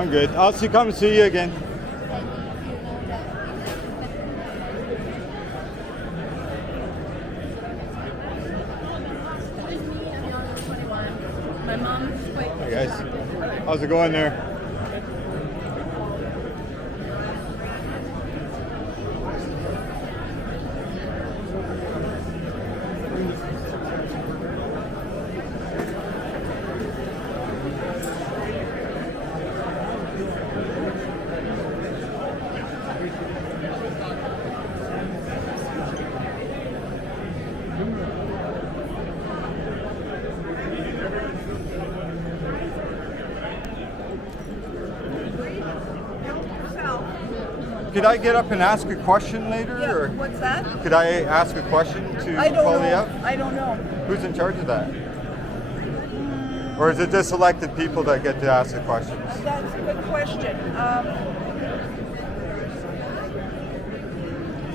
I'm good. I'll come and see you again. My mom is quite. Hey guys, how's it going there? Could I get up and ask a question later? Yeah, or what's that? could I ask a question to I don't Poilievre? know. I don't know. Who's in charge of that? Or is it just elected people that get to ask the questions? That's a good question.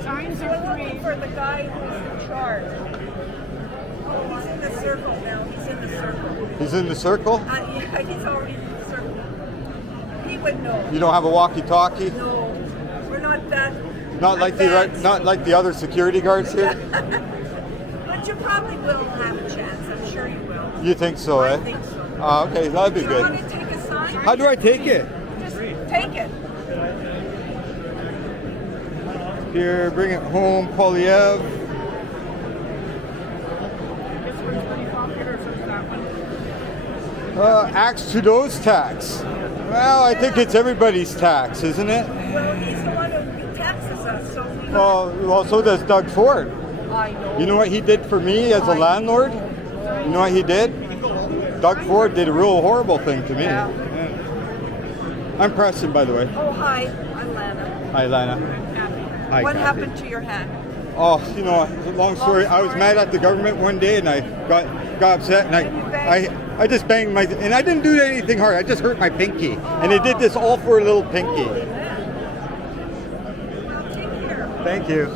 Signs We're are looking free. for the guy who's in charge. Oh, he's in the circle now. He's in the circle. He's in the circle? Yeah, he's already in the circle. He would know. You don't have a walkie-talkie? No, we're not that. Not like the other security guards here? But you probably will have a chance. I'm sure you will. You think so, I eh? think so. Okay, that'd be Do you want good. to take a sign? How do I take it? Just take it. Here, bring it home, Poilievre. This one's pretty popular, so it's that one. Axe Trudeau's tax. Well, I think it's everybody's tax, isn't it? Well, he's the one who taxes us, so we Well, so does Doug Ford. I know. You know what he did for me as a landlord? You know what he did? Doug Ford did a real horrible thing to me. Yeah. Yeah. I'm Preston, by the way. Oh, hi. I'm Lana. Hi, Lana. Hi, What Kathy. happened to your hand? Oh, you know, it's a long story. I was mad at the government one day, and I got upset, and I just banged my, and I didn't do anything hard. I just hurt my pinky, and they did this all for a little pinky. Well, take care. Thank you.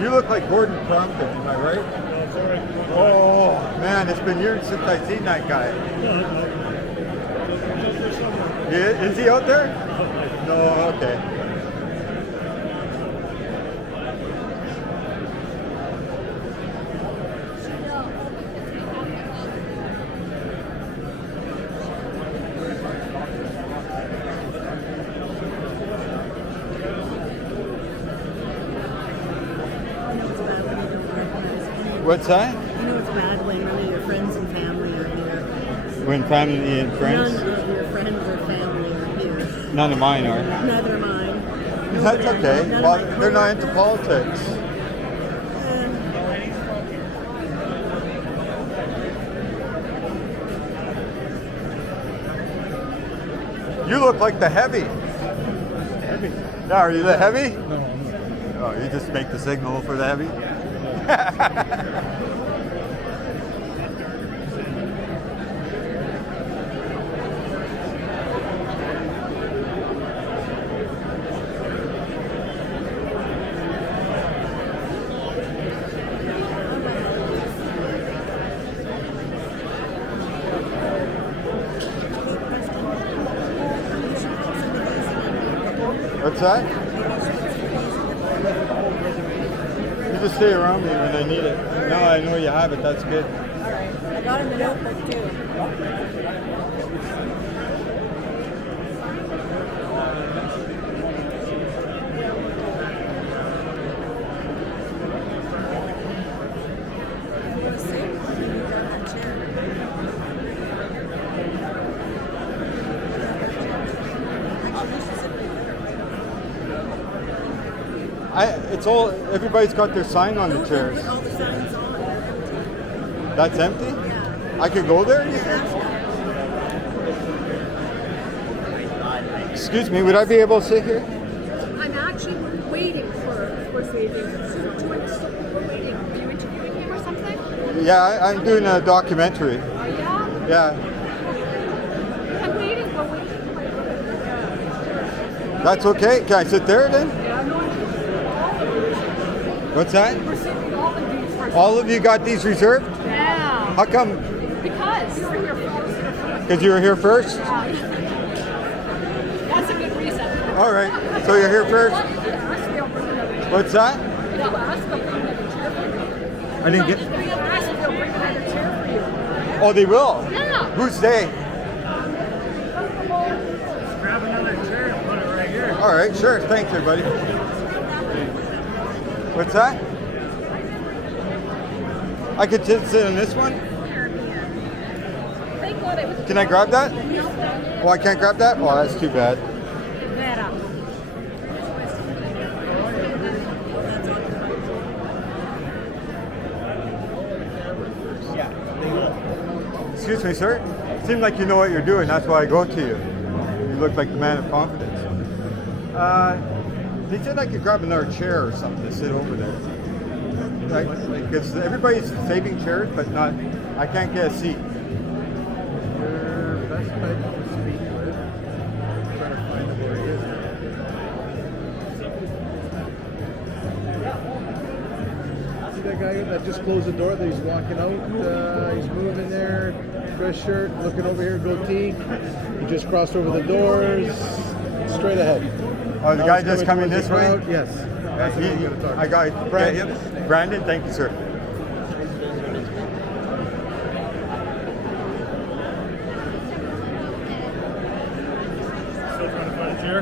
You look like Gordon Crompton, am I right? Oh man, it's been years since I've seen that guy. Is he out there? No, okay. What's that? You know it's bad when none of your friends and family are here. When family and friends? None of your friends or family are here. None of mine are. Neither am I. That's okay. None of Well, my they're not into coworkers. politics. You look like the heavy. Heavy. Yeah, are you the heavy? No, I'm not. Oh, you just make the signal for the heavy? What's that? You just stay around me when I need it. Now I know you have it, that's good. I got him a notebook too. It's all, everybody's got their sign on the chairs. All the signs on. That's empty? Yeah. I could go there, you think? Excuse me, would I be able to sit here? I'm actually waiting for Fabian. We're waiting. Are you interviewing him or something? Yeah, I'm doing a documentary. Yeah? Yeah. That's okay. Can I sit there then? Yeah, no interest. What's that? We're saving all of these for. All of you got these reserved? Yeah. How come? Because you're here first. Because you were here first? That's a good reason. All right. So you're here first? What's that? If you ask, they'll bring another chair for you. I didn't get. If you ask, they'll bring another chair for you. Oh, they will? Yeah. Who's they? Grab another chair and put it right here. All right, sure. Thanks, everybody. What's that? I could sit in this one? Thank God I was. Can I grab that? Oh, I can't grab that? Oh, that's too bad. Vera. Excuse me, sir. Seems like you know what you're doing. That's why I go to you. You look like the man of confidence. They said I could grab another chair or something to sit over there. Because everybody's saving chairs, but not. I can't get a seat. Your best bet to speak with. Trying to find out where he is. See that guy that just closed the door that he's walking out? He's moving there, dress shirt, looking over here, goatee. He just crossed over the doors, straight ahead. Oh, the Now guy he's just coming towards this the way? crowd. Yes. That's what I'm going to talk I got Brandon. Yeah. Brandon, thank you, sir. Still trying to find a chair?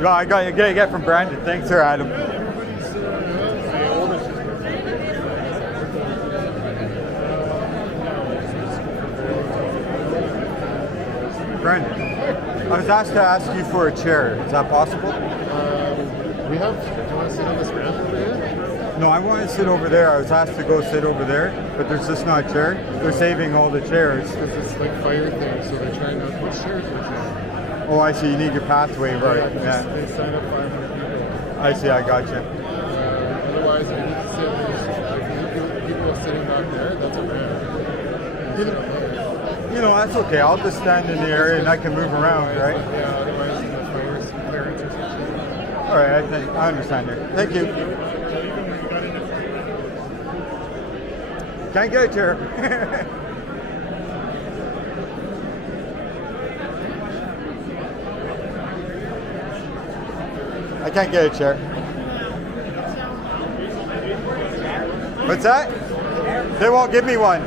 No, I got you. Get from Brandon. Thanks, sir, Adam. Brandon, I was asked to ask you for a chair. Is that possible? We have. Do you want to sit on this ground over here? No, I want to sit over there. I was asked to go sit over there, but there's just not a chair. They're saving all the chairs. Because it's like fire thing, so they're trying not to put chairs in there. Oh, I see. You need your pathway, right? Yeah. They sign up 500 people. I see. I got you. Otherwise, we need to sit. There's people sitting back there. That's a rare. You know, that's okay. I'll just stand in the area and I can move around, right? Yeah. Otherwise, the fire clearance or something. All right. I understand it. Thank you. Can't get a chair. I can't get a chair. What's that? They won't give me one.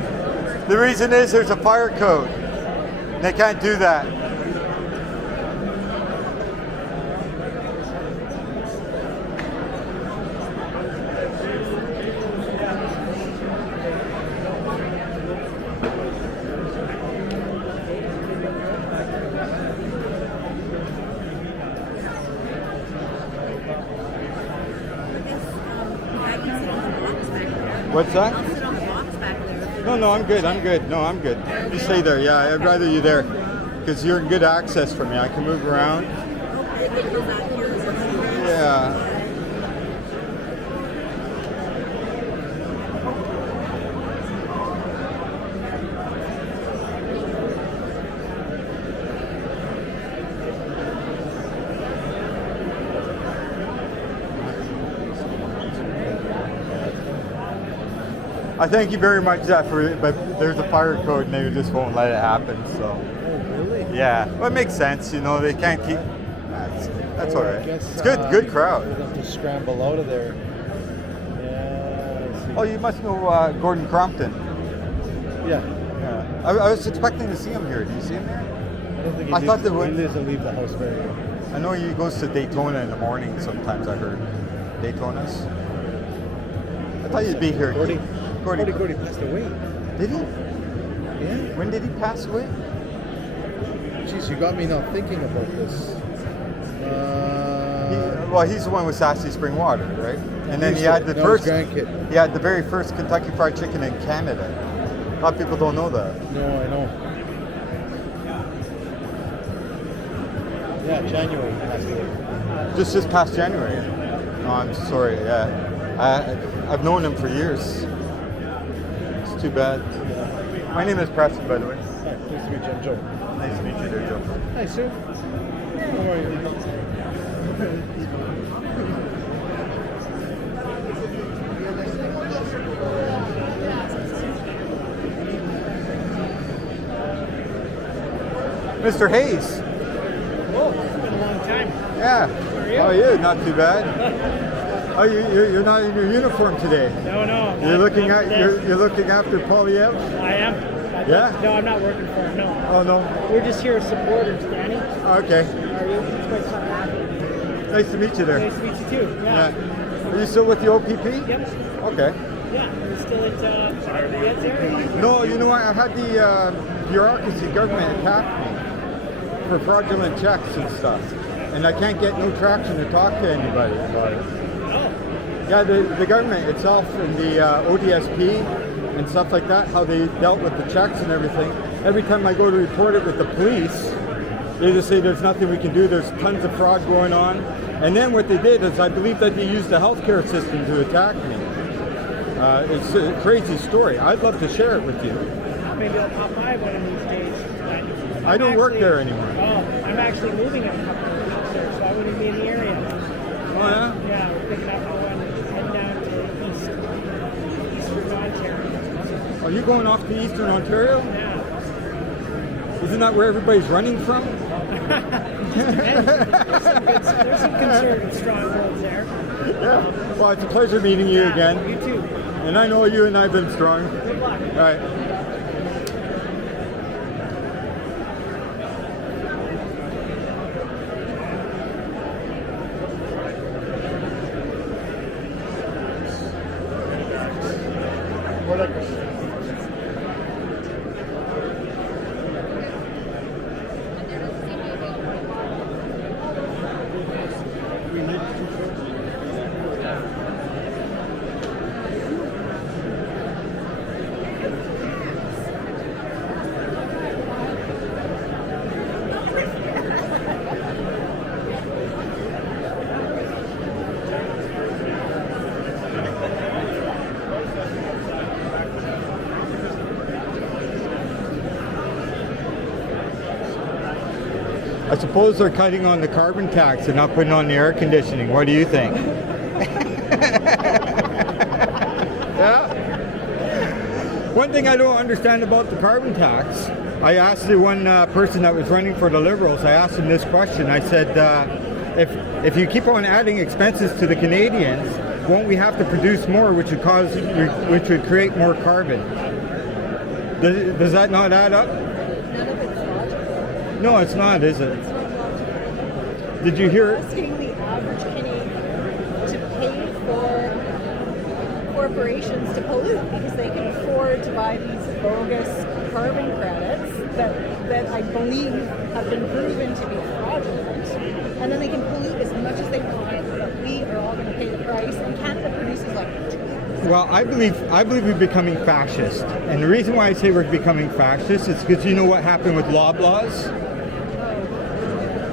The reason is there's a fire code. They can't do that. What's that? No, I'm good. No, I'm good. You stay there. Yeah, I'd rather you there because you're good access for me. I can move around. Yeah. I thank you very much for it, but there's a fire code and they just won't let it happen. So. Oh, really? Yeah, well, it makes sense. You know, they can't keep. That's all right. It's good crowd. We'll have to scramble out of there. Yeah. I see. Oh, you must know Gordon Crompton. Yeah. Yeah. I was expecting to see him here. Do you see him there? I don't think he I thought leaves- they would. He doesn't leave the house very well. I know he goes to Daytona in the morning sometimes. I heard Daytonas. I thought you'd be here. Gordy Gordy. passed away. Did he? Yeah. When did he pass away? Jeez, you got me now thinking about this. Well, he's the one with Sassy Spring Water, right? And then he had the no, first. his grandkid. He had the very first Kentucky Fried Chicken in Canada. A lot of people don't know that. No, I know. Yeah, January passed away. Just this past January. No, I'm sorry. Yeah, I've known him for years. It's too bad. My name is Preston, by the way. Hi, nice to meet you. I'm Joe. Nice to meet you there, Joe. Hi, Sue. How are you? Mr. Hayes. Oh, it's been a long time. Yeah. How are you? Not too bad. Oh, you're not in your uniform today. No, no. You're looking after Poilievre? I am. Yeah? No, I'm not working for him. No. Oh no. We're just here as supporters, Danny. Okay. How are you? It's my son, Matthew. Nice to meet you there. Nice to meet you too. Yeah. Yeah. Are you still with the OPP? Yep. Okay. Yeah. We're still at RBS area. No, you know what? I had the bureaucracy government attack me for fraudulent checks and stuff. And I can't get no traction to talk to anybody about it. Oh. Yeah, the government itself and the ODSP and stuff like that, how they dealt with the checks and everything. Every time I go to report it with the police, they just say there's nothing we can do, there's tons of fraud going on. And then what they did is I believe that they used the healthcare system to attack me. It's a crazy story. I'd love to share it with you. Maybe I'll pop by one of these days. I don't work there anymore. Oh, I'm actually moving in a couple of weeks there, so I wouldn't be in the area. Oh yeah? Yeah, we're picking up one heading down to eastern Ontario. Are you going off to Eastern Ontario? Yeah. Isn't that where everybody's running from? There's some conservative strongholds there. Yeah. Well, it's a pleasure meeting you again. You too. And I know you and I have been strong. Good luck. All right. I suppose they're cutting on the carbon tax and not putting on the air conditioning. What do you think? Yeah. One thing I don't understand about the carbon tax, I asked the one person that was running for the Liberals, I asked him this question. I said, if you keep on adding expenses to the Canadians, won't we have to produce more, which would create more carbon? Does that not add up? None of it's logical. No, it's not, is it? Did you hear? Asking the average Canadian to pay for corporations to pollute because they can afford to buy these bogus carbon credits that I believe have been proven to be fraudulent, and then they can pollute as much as they want, but we are all going to pay the price. And Canada produces like. Well, I believe we're becoming fascist, and the reason why I say we're becoming fascist is because you know what happened with Loblaws.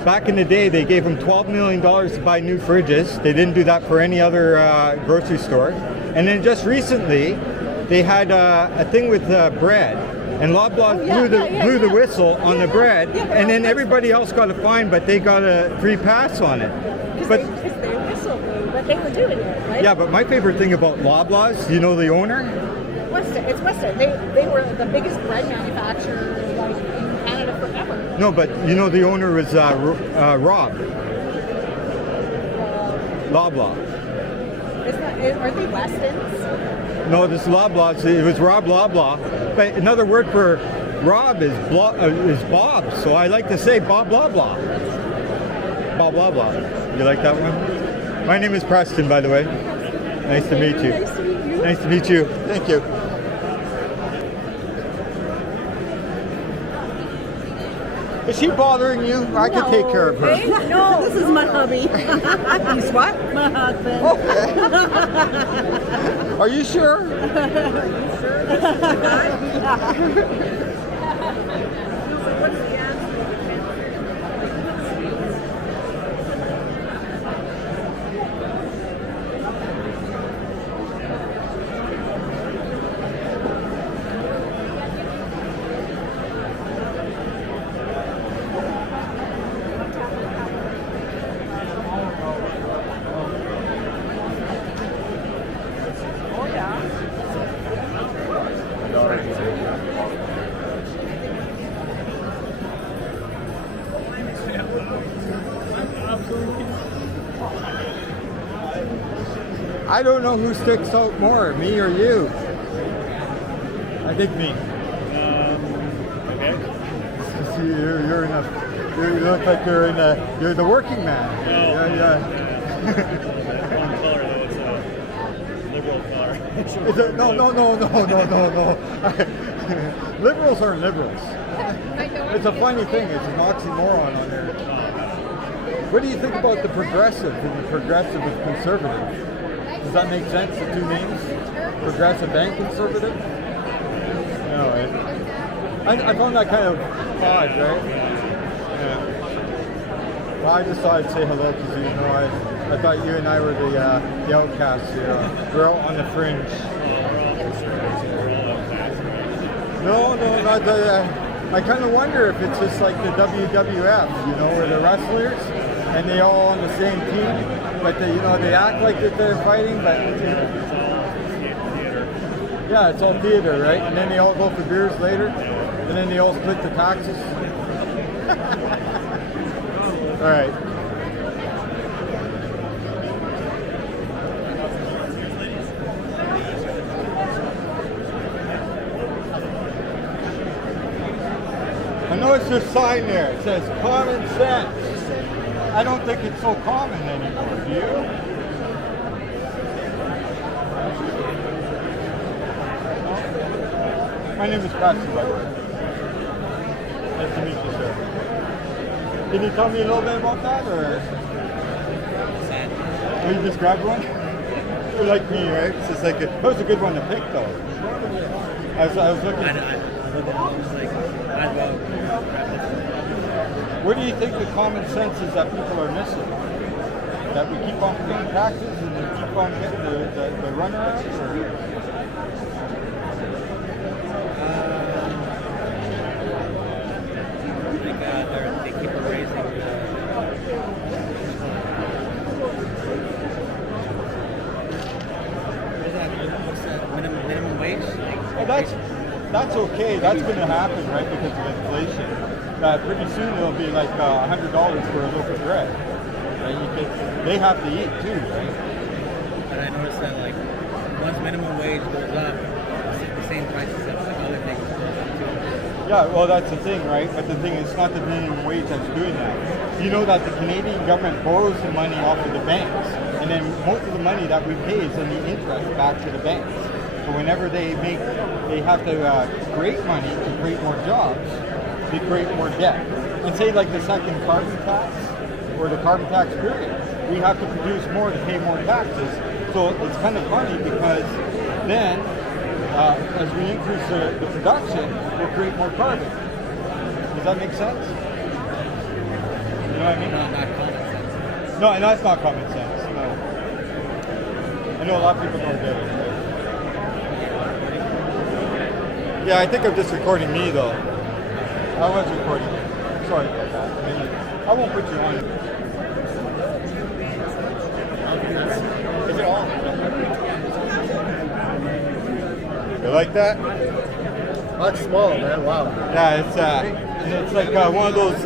Back in the day, they gave them $12 million to buy new fridges. They didn't do that for any other grocery store. And then just recently, they had a thing with bread. And Loblaws blew the whistle on the bread. And then everybody else got a fine, but they got a free pass on it. Because they whistle blew, but they were doing it, right? Yeah, but my favorite thing about Loblaws, you know the owner? Western. It's Western. They were the biggest bread manufacturer like in Canada forever. No, but you know the owner was Rob. Loblaw. Are they Westons? No, this Loblaw. It was Rob Loblaw. But another word for Rob is Bob. So I like to say Bob Loblaw. Bob Loblaw. You like that one? My name is Preston, by the way. Nice to meet you. Nice to meet you. Nice to meet you. Thank you. Is she bothering you? I can take care of her. No, this is my hubby. He's what? My husband. Are you sure? I don't know who sticks out more, me or you. I think me. Okay. See, you're in a. You look like you're the working man. Yeah. One color though, it's a liberal color. Is it, no. Liberals are liberals. It's a funny thing. It's an oxymoron on there. What do you think about the progressive and the progressive and conservative? Does that make sense? The two names, progressive and conservative. No, I found that kind of odd, right? Yeah. Well, I just thought I'd say hello because I thought you and I were the outcasts here. We're out on the fringe. No, not the. I kind of wonder if it's just like the WWF, where the wrestlers and they all on the same team, but they act like that they're fighting, but yeah, it's all theater, right? And then they all go for beers later, and then they all split the taxes. All right. I noticed your sign there. It says common sense. I don't think it's so common anymore, do you? My name is Preston, by the way. Nice to meet you, sir. Can you tell me a little bit about that, or? Oh, you just grabbed one? You're like me, right? It's just like that was a good one to pick, though. I was looking. What do you think the common sense is that people are missing? That we keep on paying taxes and we keep on getting the runaround? They keep raising what's that, minimum wage? Well, that's okay. That's going to happen, right, because of inflation. Pretty soon it'll be like $100 for a loaf of bread. Right? They have to eat too, right? But I noticed that like once minimum wage goes up, the same prices of other things goes up too. Yeah, well that's the thing, right? But the thing is, it's not the minimum wage that's doing that. You know that the Canadian government borrows the money off of the banks, and then most of the money that we pay is in the interest back to the banks. So whenever they have to create money to create more jobs, they create more debt. And say like the second carbon tax, or the carbon tax period, we have to produce more to pay more taxes. So it's kind of funny because then, as we increase the production, we'll create more carbon. Does that make sense? You know what I mean? No, not common sense. No, and that's not common sense. No. I know a lot of people don't get it. Right? Yeah, I think I'm just recording me though. I was recording it. Sorry about that. I won't put you on it. Is it all? You like that? That's small, man. Wow. Yeah, it's like one of those.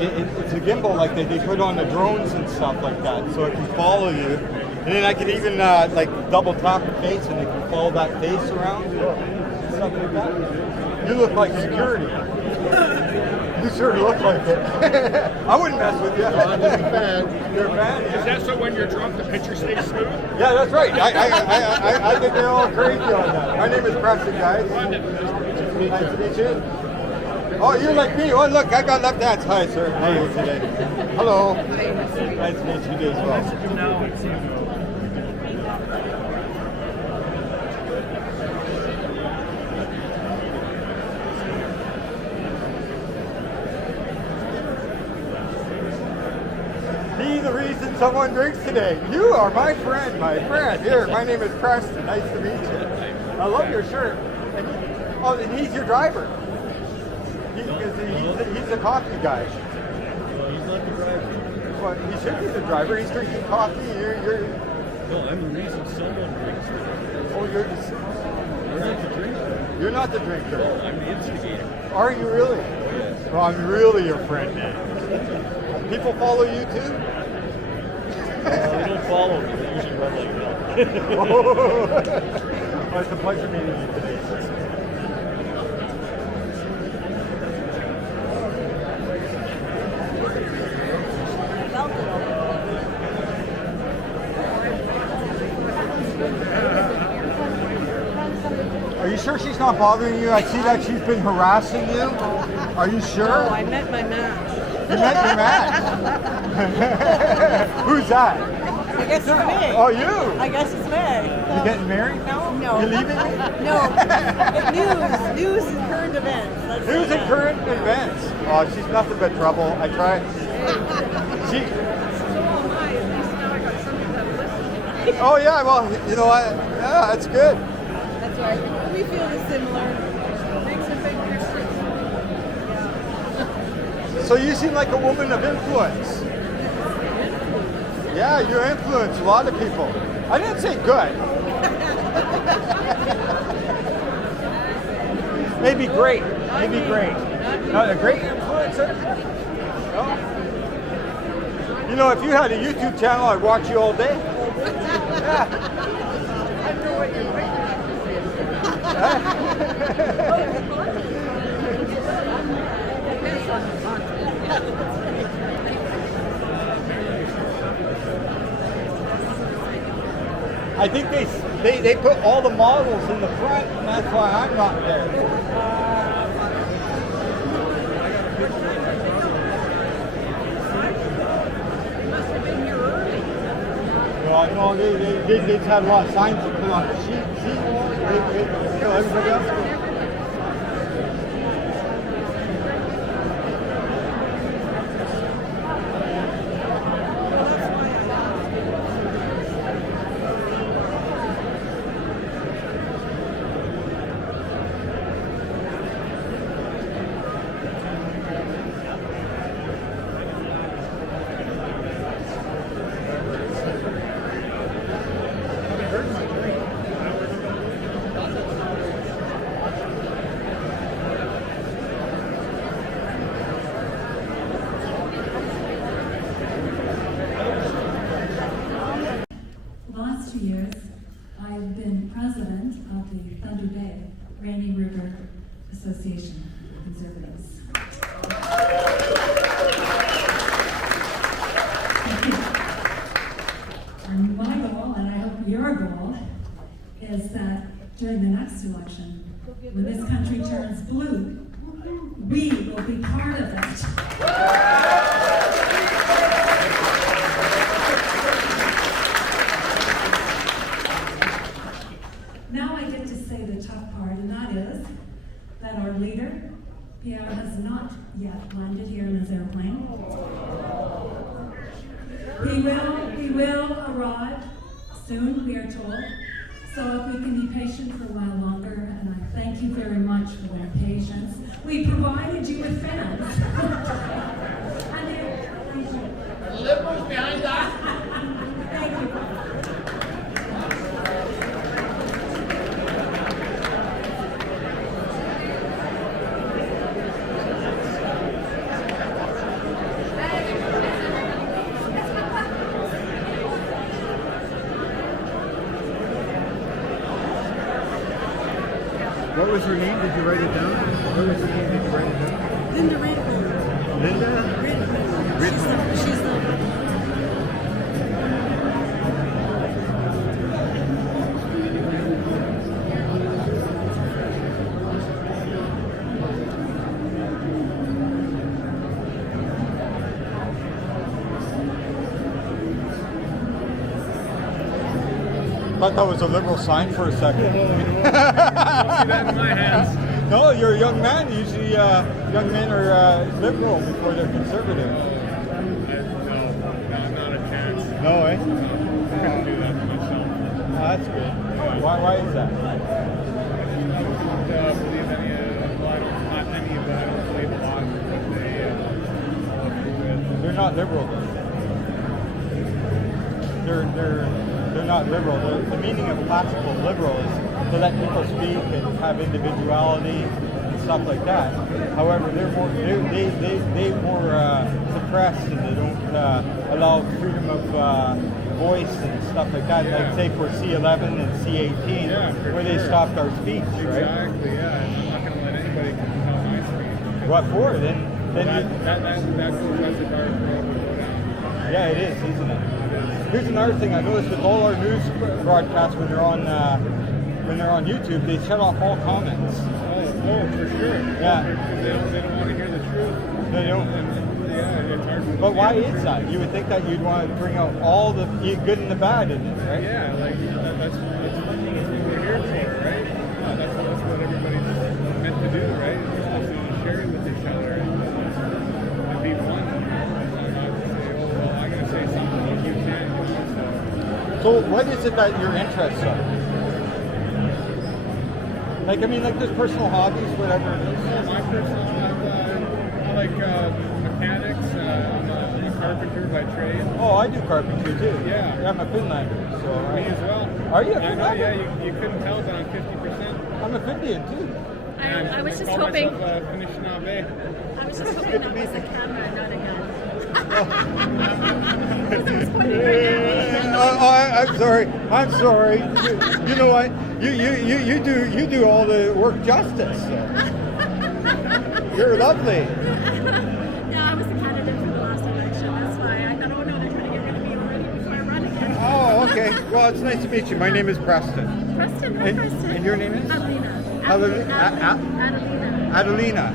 It's a gimbal like they put on the drones and stuff like that, so it can follow you. And then I can even like double tap the face, and it can follow that face around. Stuff like that. You look like security. You sure look like it. I wouldn't mess with you. I'm just a fan. You're a fan. Is that so when you're drunk the picture stays smooth? Yeah, that's right. I think they're all crazy on that. My name is Preston, guys. Nice to meet you. Oh, you're like me. Oh, look, I got left hands. Hi, sir. How are you today? Hello. Nice to meet you as well. Be the reason someone drinks today. You are my friend, my friend. Here, my name is Preston. Nice to meet you. I love your shirt. And he's your driver. He's the coffee guy. He's not the driver. Well, he should be the driver. He's drinking coffee. No, I'm the reason someone drinks today. Oh, You're not the drinker. you're not the drinker. Well, I'm the instigator. Are you really? Yes. Well, I'm really your friend, man. People follow you too? They don't follow me. They usually run like that. Well, it's a pleasure meeting you today. Are you sure she's not bothering you? I see that she's been harassing you. Are you sure? Oh, I met my match. You met your match. Who's that? I guess it's me. Oh, you. I guess it's me. You getting married now? No. You leaving me? No. News and current events. That's News and current events. Oh, she's nothing but trouble. I try. She. Oh yeah. Well, you know what? Yeah, that's good. That's right. We feel similar. Makes a big difference. So you seem like a woman of influence. Yeah, you influence a lot of people. I didn't say good. Maybe great. Maybe great. Not a great influencer? No? You know, if you had a YouTube channel, I'd watch you all day. Yeah. I know what you're thinking. I think they put all the models in the front, and that's why I'm not there. Well, no, they just had a lot of signs to put on the sheet. See, they kill everybody else. The last 2 years, I've been president of the Thunder Bay Rainy River Association of Conservatives. And my goal, and I hope your goal, is that during the next election, when this country turns blue, we will be part of it. Now I get to say the tough part, and that is that our leader, Pierre, has not yet landed here in his airplane. He will arrive soon, we are told. So if we can be patient for a while longer, and I thank you very much for your patience. We provided you with fans. Liberals behind that. Thank you. What was her name? Did you write it down? What was her name? Did you write it down? Linda Ridholm. Linda? She's the Thought that was a liberal sign for a second. Don't see that in my hands. No, you're a young man. Usually young men are liberal before they're conservative. No, not a chance. No, eh? I couldn't do that to myself. Oh, that's good. Why is that? I don't believe not any of that. I don't believe a lot of what they They're not liberal. They're not liberal. The meaning of classical liberal is to let people speak and have individuality and stuff like that. However, they more press and they don't allow freedom of voice and stuff like that. Like say for C11 and C18, for where they sure. stopped our speech, right? Exactly, yeah. I'm not going to let anybody tell my speech. What for? Then That you, that's a dark road to go down. yeah, it is, isn't it? Here's another thing I noticed with all our news broadcasts when they're on YouTube, they shut off all comments. Oh, for sure. Yeah. Because they don't want to hear the truth. They don't. And yeah, it's hard. But why is that? You would think that you'd want to bring out all the good and the bad in it, right? Yeah, like that's what we're here for, right? That's what everybody's meant to do, right? We're supposed to share it with each other and be one. Not say, oh, well, I'm going to say something that you can't, So what is it that your interests are? Like, I mean, like there's personal hobbies, whatever it is. My personal, I like mechanics. I'm a carpenter by trade. Oh, I do carpentry too. Yeah. I'm a Finlander. So Me as well. Are you a I know, Finlander? yeah, you couldn't tell, but I'm 50%. I'm a Finnian too. I was just call hoping. myself Anishinaabe. I was just hoping that was a camera, not a gun. Because I was pointing right at me. I'm sorry. I'm sorry. You know what? You do all the work justice. You're lovely. Yeah, I was a candidate for the last election. That's why I thought, oh no, they're trying to get rid of me already before I run again. Oh, okay. Well, it's nice to meet you. My name is Preston. Preston, hi Preston. And your name is? Adelina. Adelina. Adelina.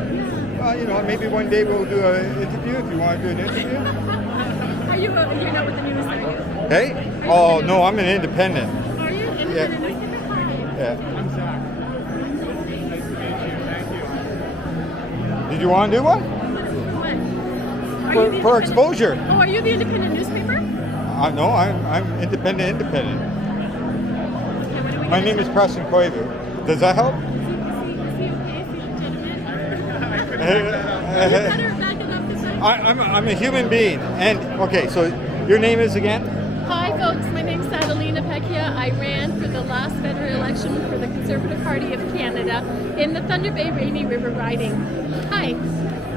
Well, you know, maybe one day we'll do an interview if you want to do an interview. Are you not with the news, are you? Hey? Oh, no, I'm an independent. Are you? Yeah. Independent? Hi. Yeah. I'm Zach. Nice to meet you. Thank you. Did you want to do one? What? Are you the For independent- exposure. Oh, are you the independent newspaper? No, I'm independent. Okay, what do we My get name into? is Preston Poilievre. Does that help? Is he okay? Is he legitimate? You I'm better back it up this a human being. And, okay, so your name is again? Hi folks, my name's Adelina Pecchia. I ran for the last federal election for the Conservative Party of Canada in the Thunder Bay Rainy River riding. Hi.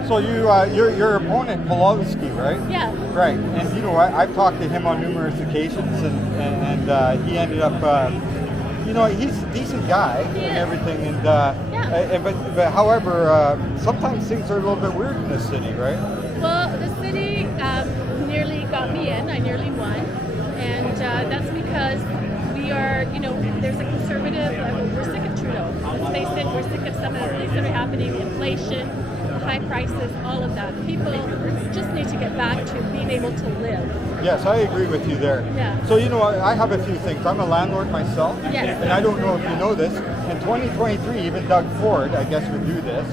So your opponent, Poilievre, right? Yeah. Right. And you know what? I've talked to him on numerous occasions, and he ended up, you know, he's a decent guy and everything. And but however, sometimes things are a little bit weird in the city, right? Well, the city nearly got me in. I nearly won. And that's because we are, you know, there's a conservative, we're sick of Trudeau. Let's face it, we're sick of some of the things that are happening, inflation, high prices, all of that. People just need to get back to being able to live. Yes, I agree with you there. Yeah. So, you know, I have a few things. I'm a landlord myself. Yes. And I don't know if you know this. In 2023, even Doug Ford, I guess, would do this.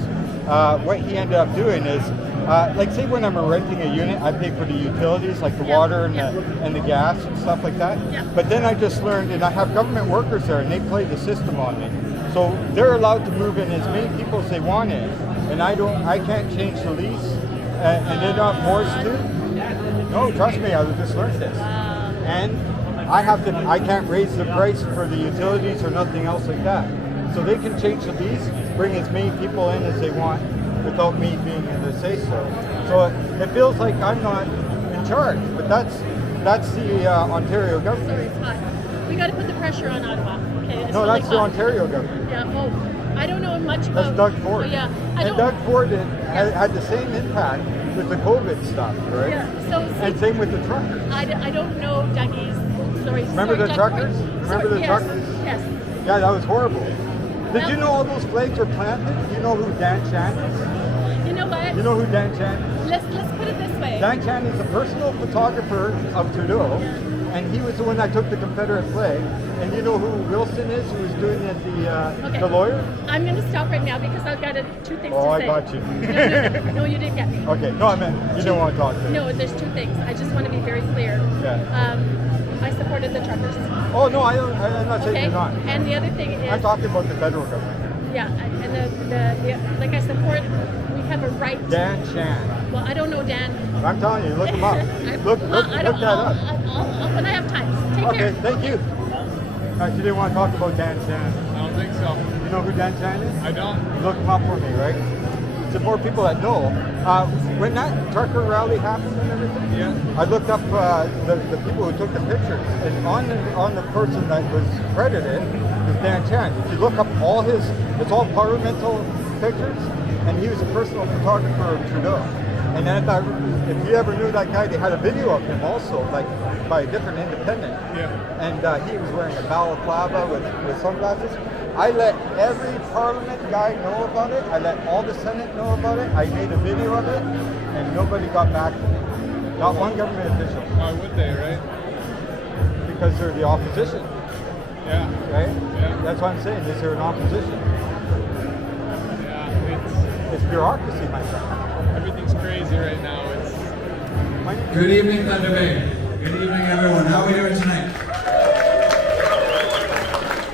What he ended up doing is, like say when I'm renting a unit, I pay for the utilities, like the water and the gas and stuff like that. Yeah. But then I just learned, and I have government workers there, and they play the system on me. So they're allowed to move in as many people as they want in, and I can't change the lease, and they're not forced to. No, trust me, I just learned this. And I can't raise the price for the utilities or nothing else like that. So they can change the lease, bring as many people in as they want without me being in the say so. So it feels like I'm not in charge, but that's the Ontario government. Sorry, it's hot. We got to put the pressure on Ottawa. Okay, it's No, really that's the hot. Ontario government. Yeah. Oh, I don't know much about. That's Doug Ford. Oh, yeah. I And don't. Doug Ford had the same impact with the COVID stuff, right? Yeah. So And same with the truckers. I don't know Dougie's. Sorry. Remember the Doug truckers? Ford. Remember the yes, truckers? Yes. Yeah, that was horrible. Did Well- you know all those flags are planted? Do you know who Dan Chan is? You know what? You know who Dan Chan is? Let's put it this way. Dan Chan is a personal photographer of Trudeau, and he was the one that took the Confederate flag. And you know who Wilson is, who was doing it, the lawyer? I'm going to stop right now because I've got two things Oh, to I say. got you. No, you didn't get me. Okay, no, I meant you don't want to talk to me. No, there's two things. I just want to be very clear. Yeah. I supported the truckers. Oh, no, I'm not saying Okay. you're not. And the other thing is. I'm talking about the federal government. Yeah, and the like I support. We have a right. Dan Chan. Well, I don't know Dan. I'm telling you, look him up. Look that up. I'll when I have time. Take Okay, care. thank you. You didn't want to talk about Dan Chan. I don't think so. You know who Dan Chan is? I don't. Look him up for me, right? the more people that know. When that trucker rally happened and everything, I looked up the people who took the pictures, and on the person that was credited is Dan Chan. If you look up all it's all parliamental pictures, and he was a personal photographer of Trudeau. And then if you ever knew that guy, they had a video of him also, like by a different independent. Yeah. And he was wearing a balaclava with sunglasses. I let every parliament guy know about it. I let all the Senate know about it. I made a video of it, and nobody got back to me. Not one government official. Why would they, right? Because they're the opposition. Yeah. Right? Yeah. That's what I'm saying, is they're an opposition. Yeah, It's bureaucracy, my friend. everything's crazy right now. Good evening, Thunder Bay. Good evening, everyone. How are we doing tonight?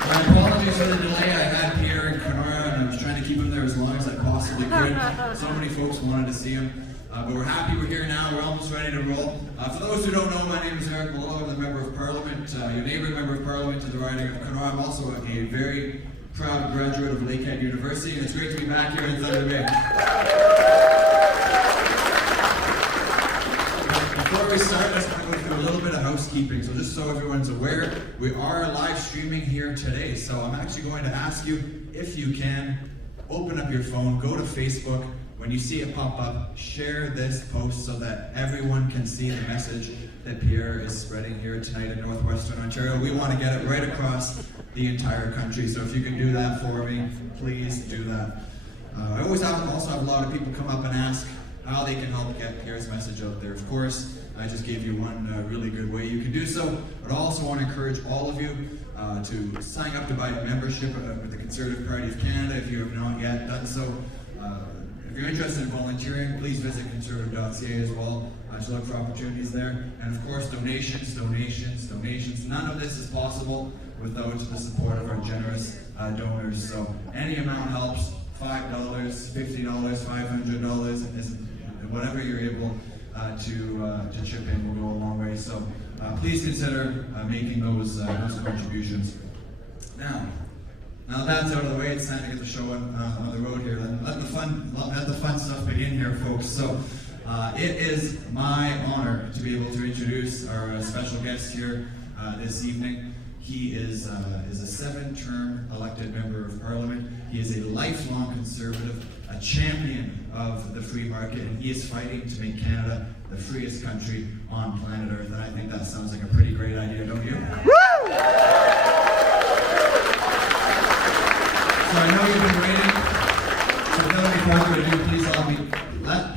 My apologies for the delay. I had Pierre in Kenora, and I was trying to keep him there as long as I possibly could. So many folks wanted to see him. But we're happy we're here now. We're almost ready to roll. For those who don't know, my name is Eric Malone. I'm the Member of Parliament, your neighbouring Member of Parliament to the riding of Kenora. I'm also a very proud graduate of Lakehead University, and it's great to be back here in Thunder Bay. Before we start, I just want to go through a little bit of housekeeping. So just so everyone's aware, we are live streaming here today. So I'm actually going to ask you, if you can, open up your phone, go to Facebook. When you see it pop up, share this post so that everyone can see the message that Pierre is spreading here tonight in Northwestern Ontario. We want to get it right across the entire country. So if you can do that for me, please do that. I also have a lot of people come up and ask how they can help get Pierre's message out there. Of course, I just gave you one really good way you can do so, but I also want to encourage all of you to sign up to buy a membership with the Conservative Party of Canada if you have not yet done so. If you're interested in volunteering, please visit conservative.ca as well to look for opportunities there. And of course, donations. None of this is possible without the support of our generous donors. So any amount helps. $5, $50, $500, whatever you're able to chip in will go a long way. So please consider making those contributions. Now that's out of the way, it's time to get the show on the road here. Let the fun stuff begin here, folks. So it is my honor to be able to introduce our special guest here this evening. He is a 7-term elected member of Parliament. He is a lifelong conservative, a champion of the free market, and he is fighting to make Canada the freest country on planet Earth. And I think that sounds like a pretty great idea, don't you? Woo! So I know you've been waiting. So without any further ado,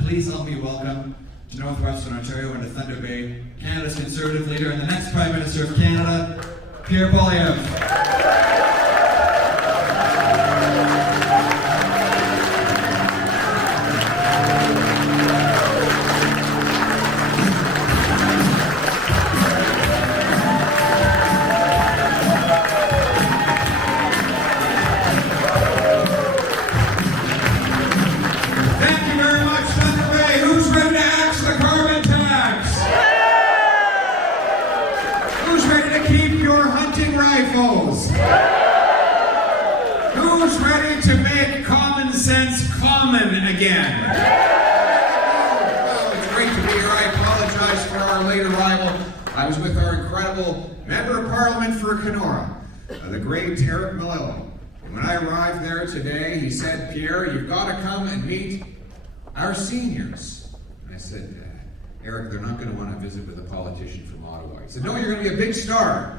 please help me welcome to Northwestern Ontario and to Thunder Bay, Canada's Conservative leader and the next Prime Minister of Canada, Pierre Poilievre. Who's ready to make common sense common again? Well, it's great to be here. I apologize for our late arrival. I was with our incredible Member of Parliament for Kenora, the great Eric Malone. And when I arrived there today, he said, "Pierre, you've got to come and meet our seniors." And I said, "Eric, they're not going to want to visit with a politician from Ottawa." He said, "No, you're going to be a big star."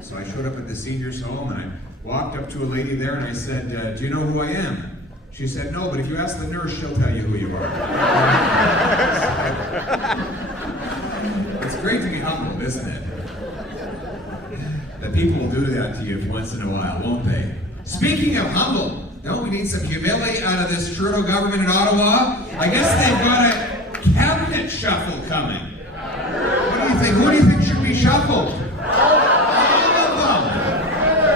So I showed up at the seniors' home and I walked up to a lady there and I said, "Do you know who I am?" She said, "No, but if you ask the nurse, she'll tell you who you are." It's great to be humble, isn't it? That people will do that to you once in a while, won't they? Speaking of humble, don't we need some humility out of this Trudeau government in Ottawa? I guess they've got a cabinet shuffle coming. What do you think? Who do you think should be shuffled?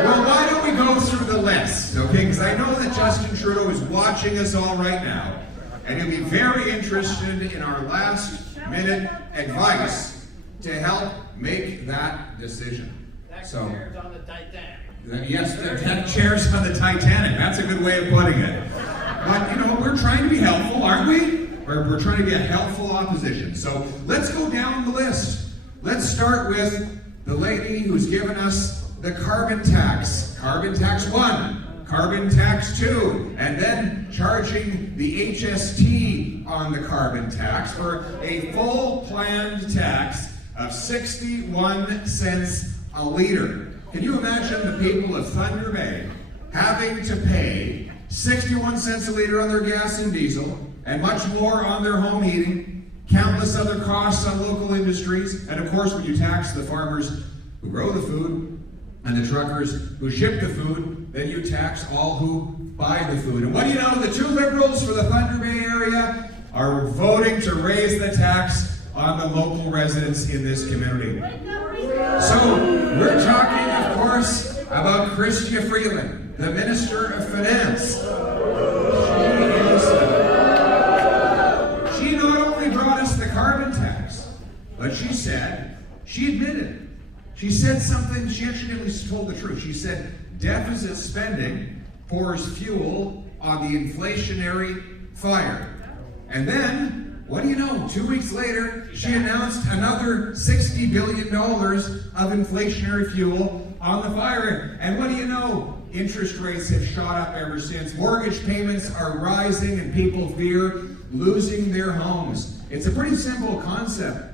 Well, why don't we go through the list, okay? Because I know that Justin Trudeau is watching us all right now, and he'll be very interested in our last-minute advice to help make that decision. So, Chairs on the Titanic. Yes, deck chairs on the Titanic. That's a good way of putting it. But, you know, we're trying to be helpful, aren't we? We're trying to be a helpful opposition. So let's go down the list. Let's start with the lady who's given us the carbon tax. Carbon tax 1, carbon tax 2, and then charging the HST on the carbon tax for a full planned tax of 61 cents a liter. Can you imagine the people of Thunder Bay having to pay 61 cents a liter on their gas and diesel, and much more on their home heating, countless other costs on local industries, and of course when you tax the farmers who grow the food and the truckers who ship the food, then you tax all who buy the food. And what do you know? The two Liberals for the Thunder Bay area are voting to raise the tax on the local residents in this community. So we're talking, of course, about Chrystia Freeland, the Minister of Finance. She not only brought us the carbon tax, but she admitted, she said something, she actually at least told the truth. She said, deficit spending pours fuel on the inflationary fire. And then, what do you know, 2 weeks later, she announced another $60 billion of inflationary fuel on the fire. And what do you know? Interest rates have shot up ever since. Mortgage payments are rising and people fear losing their homes. It's a pretty simple concept.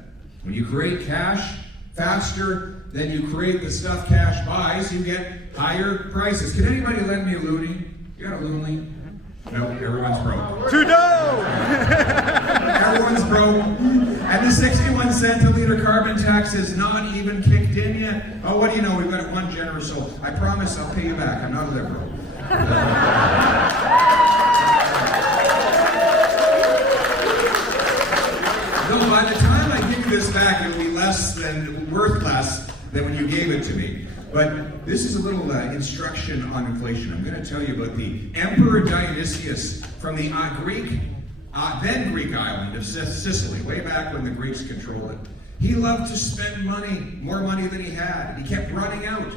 When you create cash faster than you create the stuff cash buys, you get higher prices. Can anybody lend me a loonie? You got a loonie? No, everyone's broke. Trudeau! Everyone's broke. And the 61 cent a liter carbon tax is not even kicked in yet. Oh, what do you know? We've got one generous soul. I promise I'll pay you back. I'm not a Liberal. No, by the time I give you this back, it'll be worth less than when you gave it to me. But this is a little instruction on inflation. I'm going to tell you about the Emperor Dionysius from the then Greek island of Sicily, way back when the Greeks controlled it. He loved to spend money, more money than he had. He kept running out.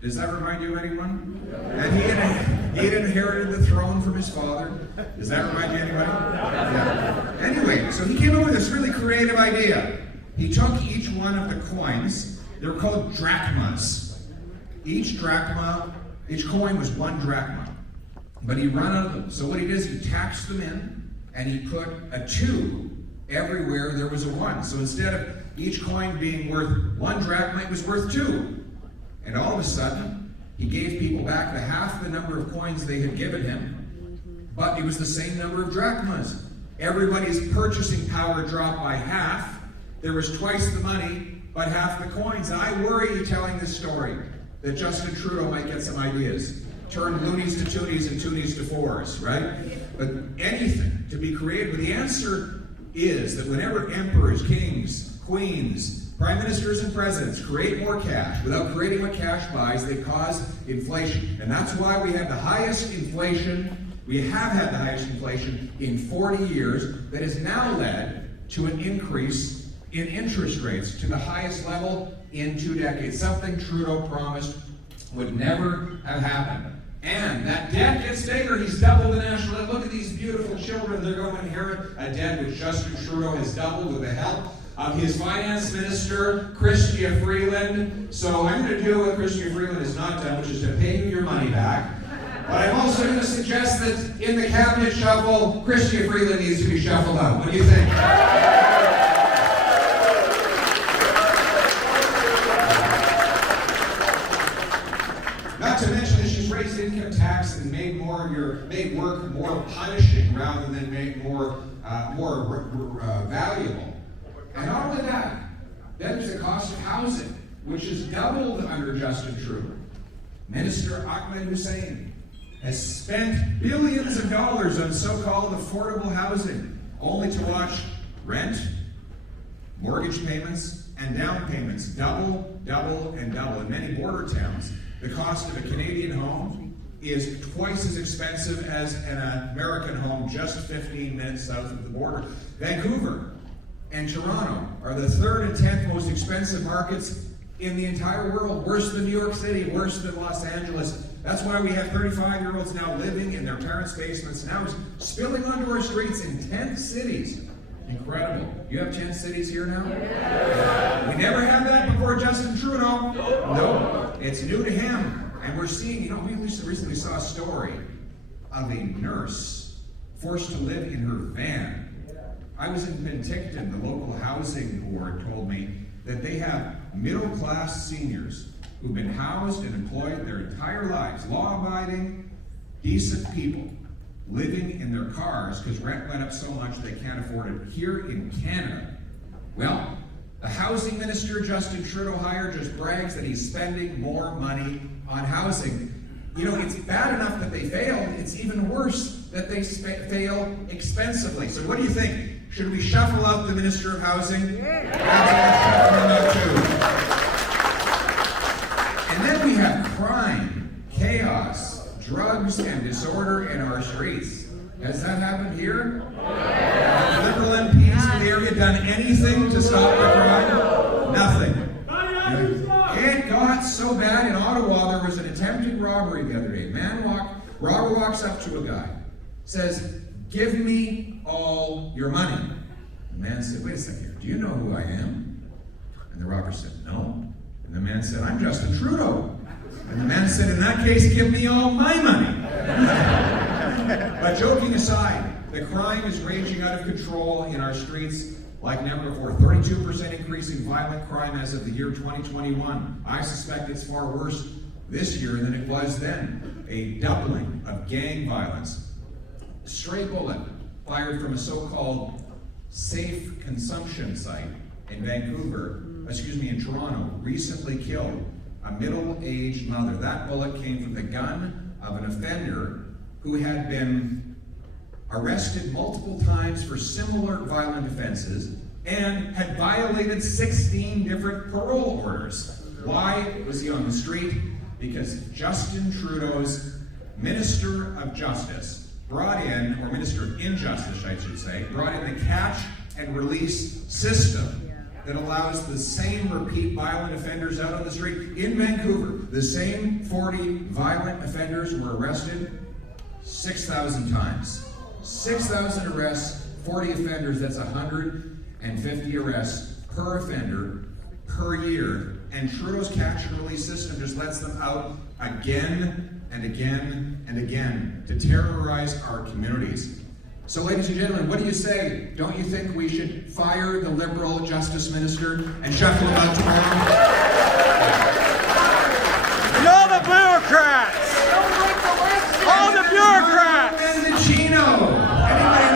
Does that remind you of anyone? And he had inherited the throne from his father. Does that remind you of anybody? Yeah. Anyway, so he came up with this really creative idea. He took each one of the coins. They were called drachmas. Each coin was 1 drachma. But he ran out of them. So what he did is he taxed them in, and he put a 2 everywhere there was a 1. So instead of each coin being worth 1 drachma, it was worth 2. And all of a sudden, he gave people back the half the number of coins they had given him, but it was the same number of drachmas. Everybody's purchasing power dropped by half. There was twice the money, but half the coins. And I worry, telling this story, that Justin Trudeau might get some ideas. Turn loonies to toonies and toonies to fours, right? But anything to be creative. But the answer is that whenever emperors, kings, queens, prime ministers and presidents create more cash without creating what cash buys, they cause inflation. And that's why we have the highest inflation, we have had the highest inflation in 40 years that has now led to an increase in interest rates to the highest level in 2 decades. Something Trudeau promised would never have happened. And that debt gets bigger. He's doubled the national debt. Look at these beautiful children. They're going to inherit a debt which Justin Trudeau has doubled with the help of his finance minister, Chrystia Freeland. So I'm going to do what Chrystia Freeland has not done, which is to pay you your money back. But I'm also going to suggest that in the cabinet shuffle, Chrystia Freeland needs to be shuffled out. What do you think? Not to mention that she's raised income tax and made work more punishing rather than made more valuable. And not only that, then there's the cost of housing, which has doubled under Justin Trudeau. Minister Ahmed Hussein has spent billions of dollars on so-called affordable housing, only to watch rent, mortgage payments, and down payments double, and double. In many border towns, the cost of a Canadian home is twice as expensive as an American home just 15 minutes south of the border. Vancouver and Toronto are the 3rd and 10th most expensive markets in the entire world, worse than New York City, worse than Los Angeles. That's why we have 35-year-olds now living in their parents' basements, now spilling onto our streets in 10 cities. Incredible. You have 10 cities here now? Yeah. We never had that before Justin Trudeau. No. It's new to him. And we're seeing, we recently saw a story of a nurse forced to live in her van. I was in Penticton, the local housing board told me that they have middle-class seniors who've been housed and employed their entire lives, law-abiding, decent people, living in their cars because rent went up so much they can't afford it here in Canada. Well, the housing minister, Justin Trudeau, just brags that he's spending more money on housing. It's bad enough that they failed. It's even worse that they fail expensively. So what do you think? Should we shuffle out the Minister of Housing? Yeah. Shuffle him out too. And then we have crime, chaos, drugs, and disorder in our streets. Has that happened here? Have Liberal MPs in the area done anything to stop the crime? Nothing. It got so bad in Ottawa, there was an attempted robbery the other day. Robber walks up to a guy, says, "Give me all your money." The man said, "Wait a second here, do you know who I am?" And the robber said, "No." And the man said, "I'm Justin Trudeau." And the man said, "In that case, give me all my money." But joking aside, the crime is raging out of control in our streets like never before. 32% increase in violent crime as of the year 2021. I suspect it's far worse this year than it was then. A doubling of gang violence. A stray bullet fired from a so-called safe consumption site in in Toronto, recently killed a middle-aged mother. That bullet came from the gun of an offender who had been arrested multiple times for similar violent offenses and had violated 16 different parole orders. Why was he on the street? Because Justin Trudeau's Minister of Justice brought in, or Minister of Injustice, I should say, brought in the catch and release system that allows the same repeat violent offenders out on the street. In Vancouver, the same 40 violent offenders were arrested 6,000 times. 6,000 arrests, 40 offenders, that's 150 arrests per offender per year. And Trudeau's catch and release system just lets them out again and again and again to terrorize our communities. So ladies and gentlemen, what do you say? Don't you think we should fire the Liberal Justice Minister and shuffle him out tomorrow? And all the bureaucrats! All the bureaucrats! Mendocino! Anybody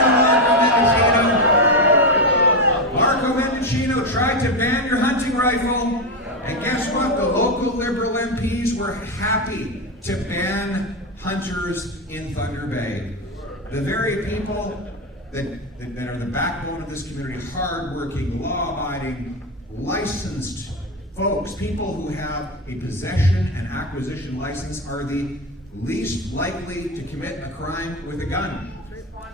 know Marco Mendocino tried to ban your hunting rifle, and guess what? The local Liberal MPs were happy to ban hunters in Thunder Bay. The very people that are the backbone of this community, hardworking, law-abiding, licensed folks, people who have a possession and acquisition license, are the least likely to commit a crime with a gun.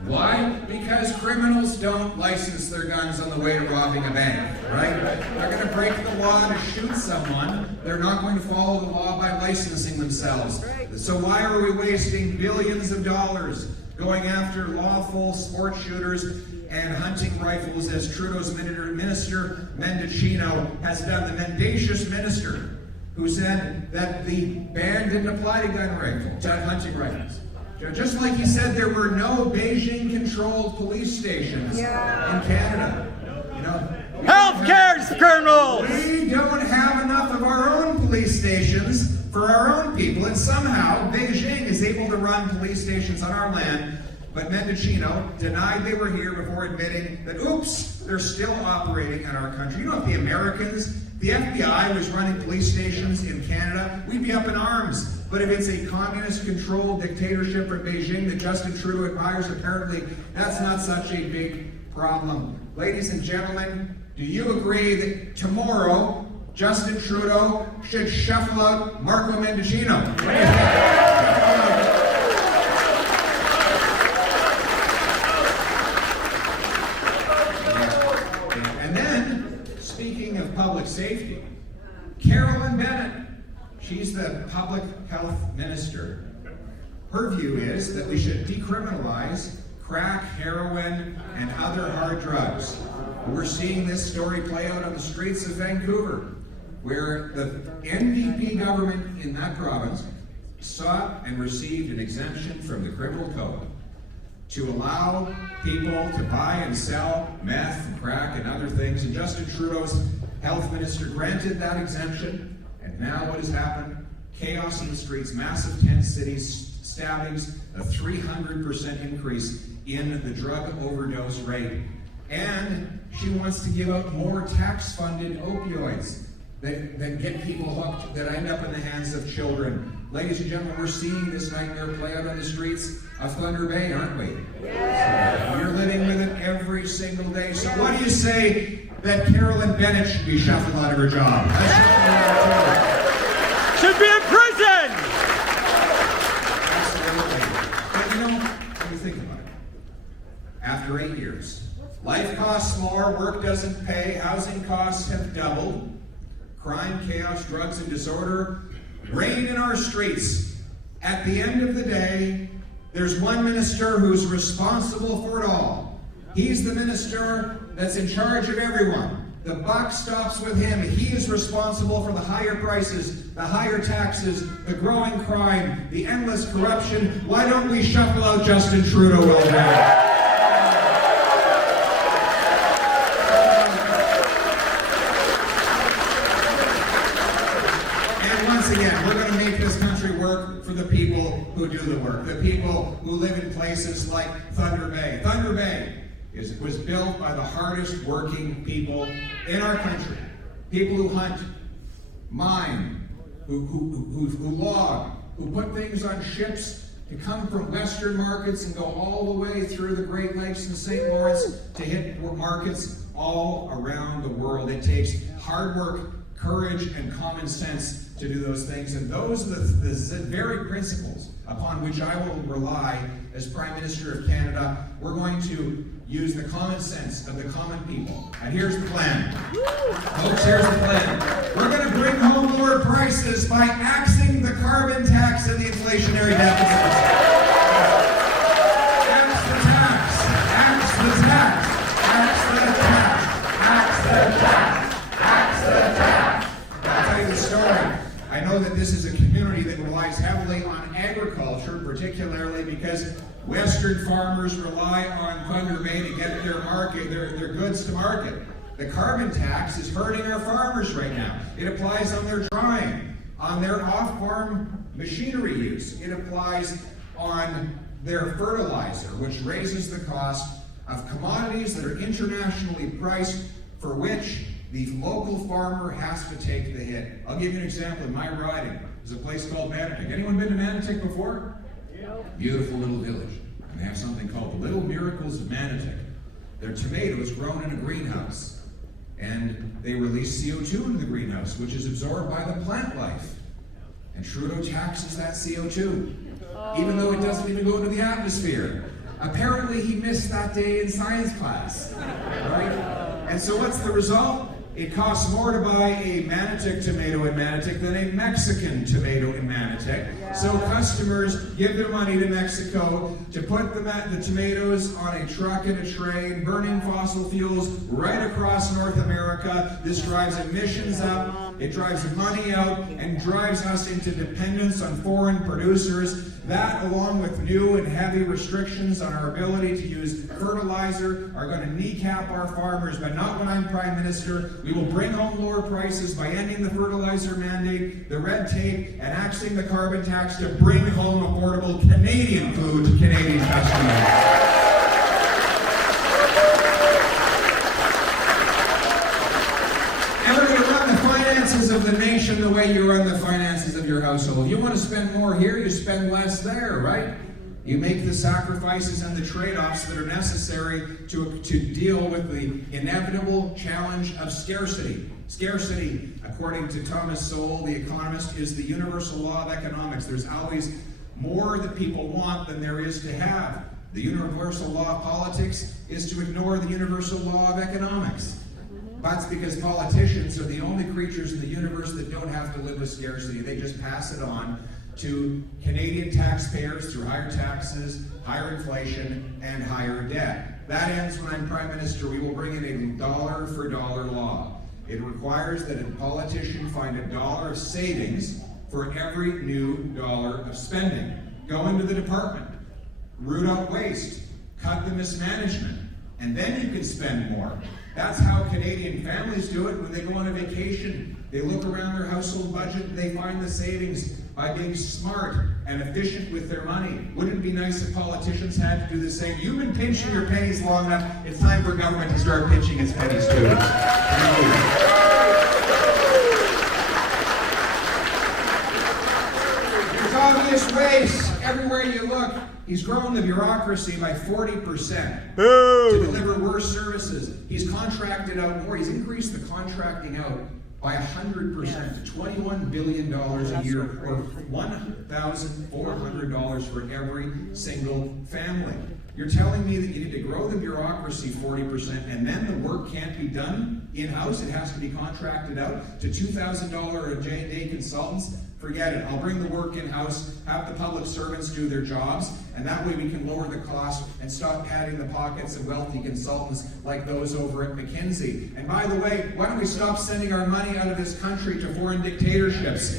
Why? Because criminals don't license their guns on the way to robbing a bank, right? They're going to break the law to shoot someone. They're not going to follow the law by licensing themselves. So why are we wasting billions of dollars going after lawful sport shooters and hunting rifles as Trudeau's Minister Mendocino has done? The mendacious minister who said that the ban didn't apply to hunting rifles. Just like he said there were no Beijing-controlled police stations in Canada. Healthcare criminals! We don't have enough of our own police stations for our own people, and somehow Beijing is able to run police stations on our land, but Mendocino denied they were here before admitting that, oops, they're still operating in our country. You know, if the Americans, the FBI was running police stations in Canada, we'd be up in arms. But if it's a communist-controlled dictatorship from Beijing that Justin Trudeau admires, apparently that's not such a big problem. Ladies and gentlemen, do you agree that tomorrow Justin Trudeau should shuffle out Marco Mendocino? And then, speaking of public safety, Carolyn Bennett, She's the public health minister. Her view is that we should decriminalize crack, heroin, and other hard drugs. We're seeing this story play out on the streets of Vancouver, where the NDP government in that province sought and received an exemption from the criminal code to allow people to buy and sell meth and crack and other things. And Justin Trudeau's health minister granted that exemption. And now what has happened? Chaos in the streets, massive tent cities, stabbings, a 300% increase in the drug overdose rate. And she wants to give out more tax-funded opioids that get people hooked, that end up in the hands of children. Ladies and gentlemen, we're seeing this nightmare play out on the streets of Thunder Bay, aren't we? Yes. We're living with it every single day. So what do you say that Carolyn Bennett should be shuffled out of her job? Should be in prison! Absolutely. But you know, when you think about it, after 8 years, life costs more, work doesn't pay, housing costs have doubled, crime, chaos, drugs, and disorder reign in our streets. At the end of the day, there's one minister who's responsible for it all. He's the minister that's in charge of everyone. The buck stops with him. He is responsible for the higher prices, the higher taxes, the growing crime, the endless corruption. Why don't we shuffle out Justin Trudeau well now? Again, we're going to make this country work for the people who do the work, the people who live in places like Thunder Bay. Thunder Bay was built by the hardest working people in our country. People who hunt, mine, who log, who put things on ships to come from Western markets and go all the way through the Great Lakes and St. Lawrence to hit markets all around the world. It takes hard work, courage, and common sense to do those things, and those are the very principles upon which I will rely as Prime Minister of Canada. We're going to use the common sense of the common people. And here's the plan. Folks, here's the plan. We're going to bring home lower prices by axing the carbon tax and the inflationary deficit. Axe the tax. Axe the tax. Axe the tax. Axe the tax. Axe the tax. I'll tell you the story. I know that this is a community that relies heavily on agriculture, particularly because Western farmers rely on Thunder Bay to get their goods to market. The carbon tax is hurting our farmers right now. It applies on their drying, on their off-farm machinery use. It applies on their fertilizer, which raises the cost of commodities that are internationally priced, for which the local farmer has to take the hit. I'll give you an example. In my riding, there's a place called Manotick. Anyone been to Manotick before? No. Beautiful little village. And they have something called the Little Miracles of Manotick. They're tomatoes grown in a greenhouse. And they release CO2 into the greenhouse, which is absorbed by the plant life. And Trudeau taxes that CO2, even though it doesn't even go into the atmosphere. Apparently he missed that day in science class, right? And so what's the result? It costs more to buy a Manotick tomato in Manotick than a Mexican tomato in Manotick. So customers give their money to Mexico to put the tomatoes on a truck and a train, burning fossil fuels right across North America. This drives emissions up, it drives money out, and drives us into dependence on foreign producers. That, along with new and heavy restrictions on our ability to use fertilizer, are going to kneecap our farmers, but not when I'm Prime Minister. We will bring home lower prices by ending the fertilizer mandate, the red tape, and axing the carbon tax to bring home affordable Canadian food to Canadian customers. Of the nation the way you run the finances of your household. If you want to spend more here, you spend less there, right? You make the sacrifices and the trade-offs that are necessary to deal with the inevitable challenge of scarcity. Scarcity, according to Thomas Sowell, the economist, is the universal law of economics. There's always more that people want than there is to have. The universal law of politics is to ignore the universal law of economics. That's because politicians are the only creatures in the universe that don't have to live with scarcity. They just pass it on to Canadian taxpayers through higher taxes, higher inflation, and higher debt. That ends when I'm Prime Minister. We will bring in a dollar for dollar law. It requires that a politician find $1 of savings for every new dollar of spending. Go into the department, root out waste, cut the mismanagement, and then you can spend more. That's how Canadian families do it when they go on a vacation. They look around their household budget and they find the savings by being smart and efficient with their money. Wouldn't it be nice if politicians had to do the same? You've been pinching your pennies long enough. It's time for government to start pinching its pennies too. There's obvious waste everywhere you look. He's grown the bureaucracy by 40% to deliver worse services. He's contracted out more. He's increased the contracting out by 100% to $21 billion a year, or $1,400 for every single family. You're telling me that you need to grow the bureaucracy 40% and then the work can't be done in-house? It has to be contracted out to $2,000 a day consultants? Forget it. I'll bring the work in-house, have the public servants do their jobs, and that way we can lower the cost and stop padding the pockets of wealthy consultants like those over at McKinsey. And by the way, why don't we stop sending our money out of this country to foreign dictatorships?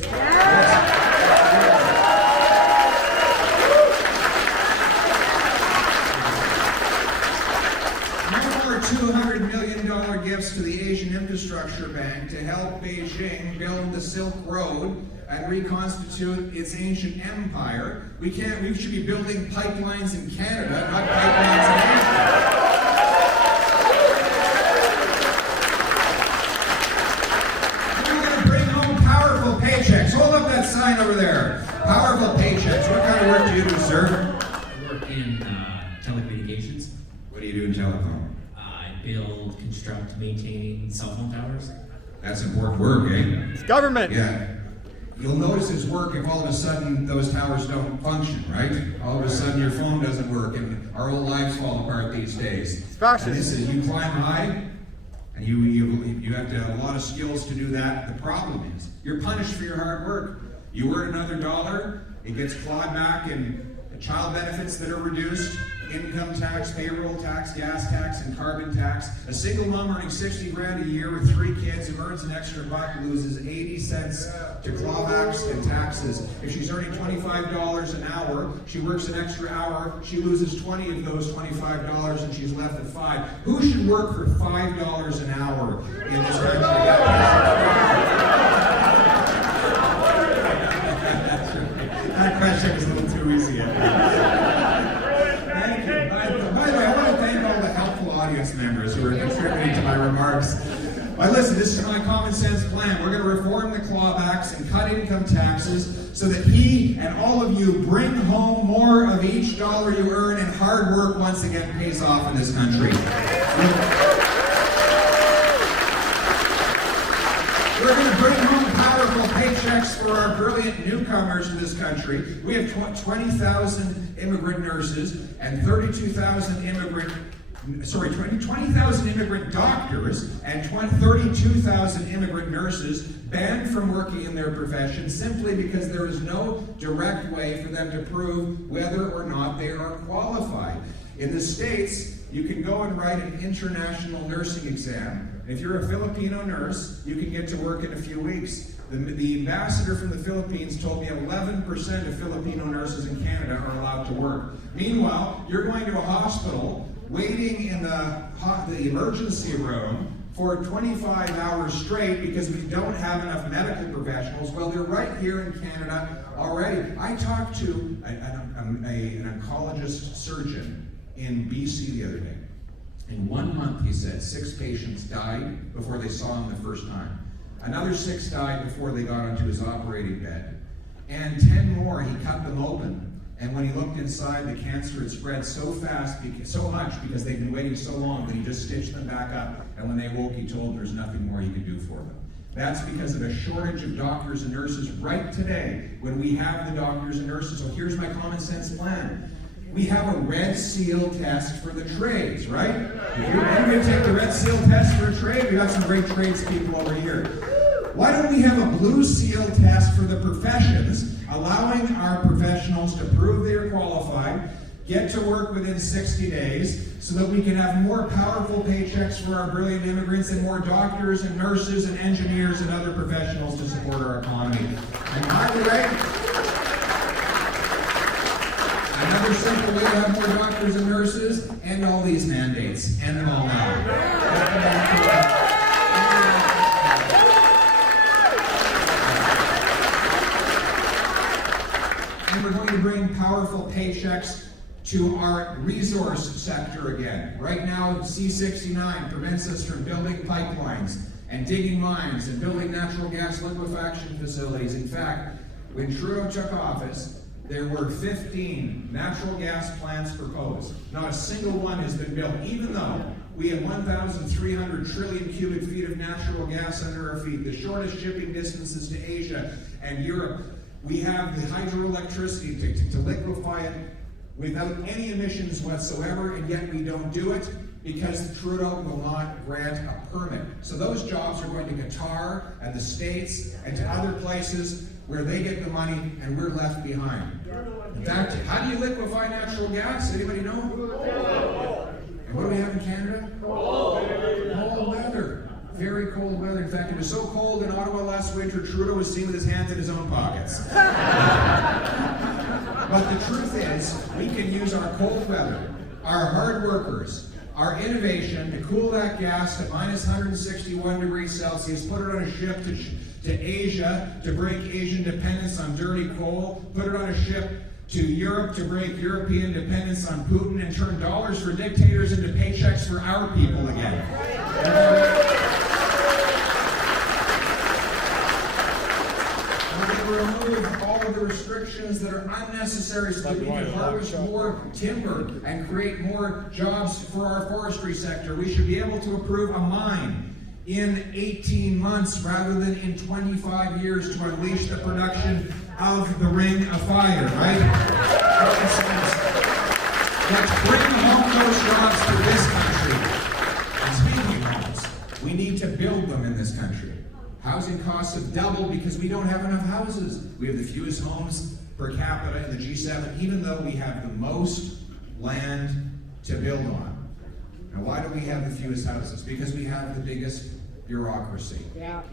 $200 million gifts to the Asian Infrastructure Bank to help Beijing build the Silk Road and reconstitute its ancient empire. We should be building pipelines in Canada, not pipelines in Asia. We're going to bring home powerful paychecks. Hold up that sign over there. Powerful paychecks. What kind of work do you do, sir? I work in telecommunications. What do you do in telecom? Build, construct, maintain cell phone towers. That's important work, eh? It's government. Yeah. You'll notice his work if all of a sudden those towers don't function, right? All of a sudden your phone doesn't work and our whole lives fall apart these days. It's fascist. And this is, you climb high and you have to have a lot of skills to do that. The problem is you're punished for your hard work. You earn another dollar, it gets clawed back in child benefits that are reduced, income tax, payroll tax, gas tax, and carbon tax. A single mom earning 60 grand a year with 3 kids who earns an extra buck loses 80 cents to clawbacks and taxes. If she's earning $25 an hour, she works an extra hour, she loses 20 of those $25 and she's left with 5. Who should work for $5 an hour in this country? That question is a little too easy. Thank you. By the way, I want to thank all the helpful audience members who are contributing to my remarks. Well, listen, this is my common sense plan. We're going to reform the clawbacks and cut income taxes so that he and all of you bring home more of each dollar you earn, and hard work once again pays off in this country. We're going to bring home powerful paychecks for our brilliant newcomers to this country. We have 20,000 immigrant nurses and 20,000 immigrant doctors and 32,000 immigrant nurses banned from working in their profession simply because there is no direct way for them to prove whether or not they are qualified. In the States, you can go and write an international nursing exam. If you're a Filipino nurse, you can get to work in a few weeks. The ambassador from the Philippines told me 11% of Filipino nurses in Canada are allowed to work. Meanwhile, you're going to a hospital, waiting in the emergency room for 25 hours straight because we don't have enough medical professionals. Well, they're right here in Canada already. I talked to an oncologist surgeon in BC the other day. In 1 month, he said, 6 patients died before they saw him the first time. Another 6 died before they got onto his operating bed. And 10 more, he cut them open. And when he looked inside, the cancer had spread so fast, so much, because they'd been waiting so long that he just stitched them back up. And when they woke, he told them there's nothing more he could do for them. That's because of a shortage of doctors and nurses right today when we have the doctors and nurses. So here's my common sense plan. We have a red seal test for the trades, right? If you're going to take the red seal test for a trade, we got some great tradespeople over here. Why don't we have a blue seal test for the professions, allowing our professionals to prove they are qualified, get to work within 60 days, so that we can have more powerful paychecks for our brilliant immigrants and more doctors and nurses and engineers and other professionals to support our economy. And by the way, another simple way to have more doctors and nurses, end all these mandates. End them all now. And we're going to bring powerful paychecks to our resource sector again. Right now, C-69 prevents us from building pipelines and digging mines and building natural gas liquefaction facilities. In fact, when Trudeau took office, there were 15 natural gas plants proposed. Not a single one has been built, even though we have 1,300 trillion cubic feet of natural gas under our feet, the shortest shipping distances to Asia and Europe. We have the hydroelectricity to liquefy it without any emissions whatsoever, and yet we don't do it because Trudeau will not grant a permit. So those jobs are going to Qatar and the States and to other places where they get the money and we're left behind. In fact, how do you liquefy natural gas? Anybody know? And what do we have in Canada? Cold weather. Very cold weather. In fact, it was so cold in Ottawa last winter, Trudeau was seen with his hands in his own pockets. But the truth is, we can use our cold weather, our hard workers, our innovation to cool that gas to minus 161 degrees Celsius, put it on a ship to Asia to break Asian dependence on dirty coal, put it on a ship to Europe to break European dependence on Putin, and turn dollars for dictators into paychecks for our people again. Remove all of the restrictions that are unnecessary so that we can harvest more timber and create more jobs for our forestry sector. We should be able to approve a mine in 18 months rather than in 25 years to unleash the production of the Ring of Fire, right? Let's bring home those jobs to this country. And speaking of homes, we need to build them in this country. Housing costs have doubled because we don't have enough houses. We have the fewest homes per capita in the G7, even though we have the most land to build on. Now, why do we have the fewest houses? Because we have the biggest bureaucracy.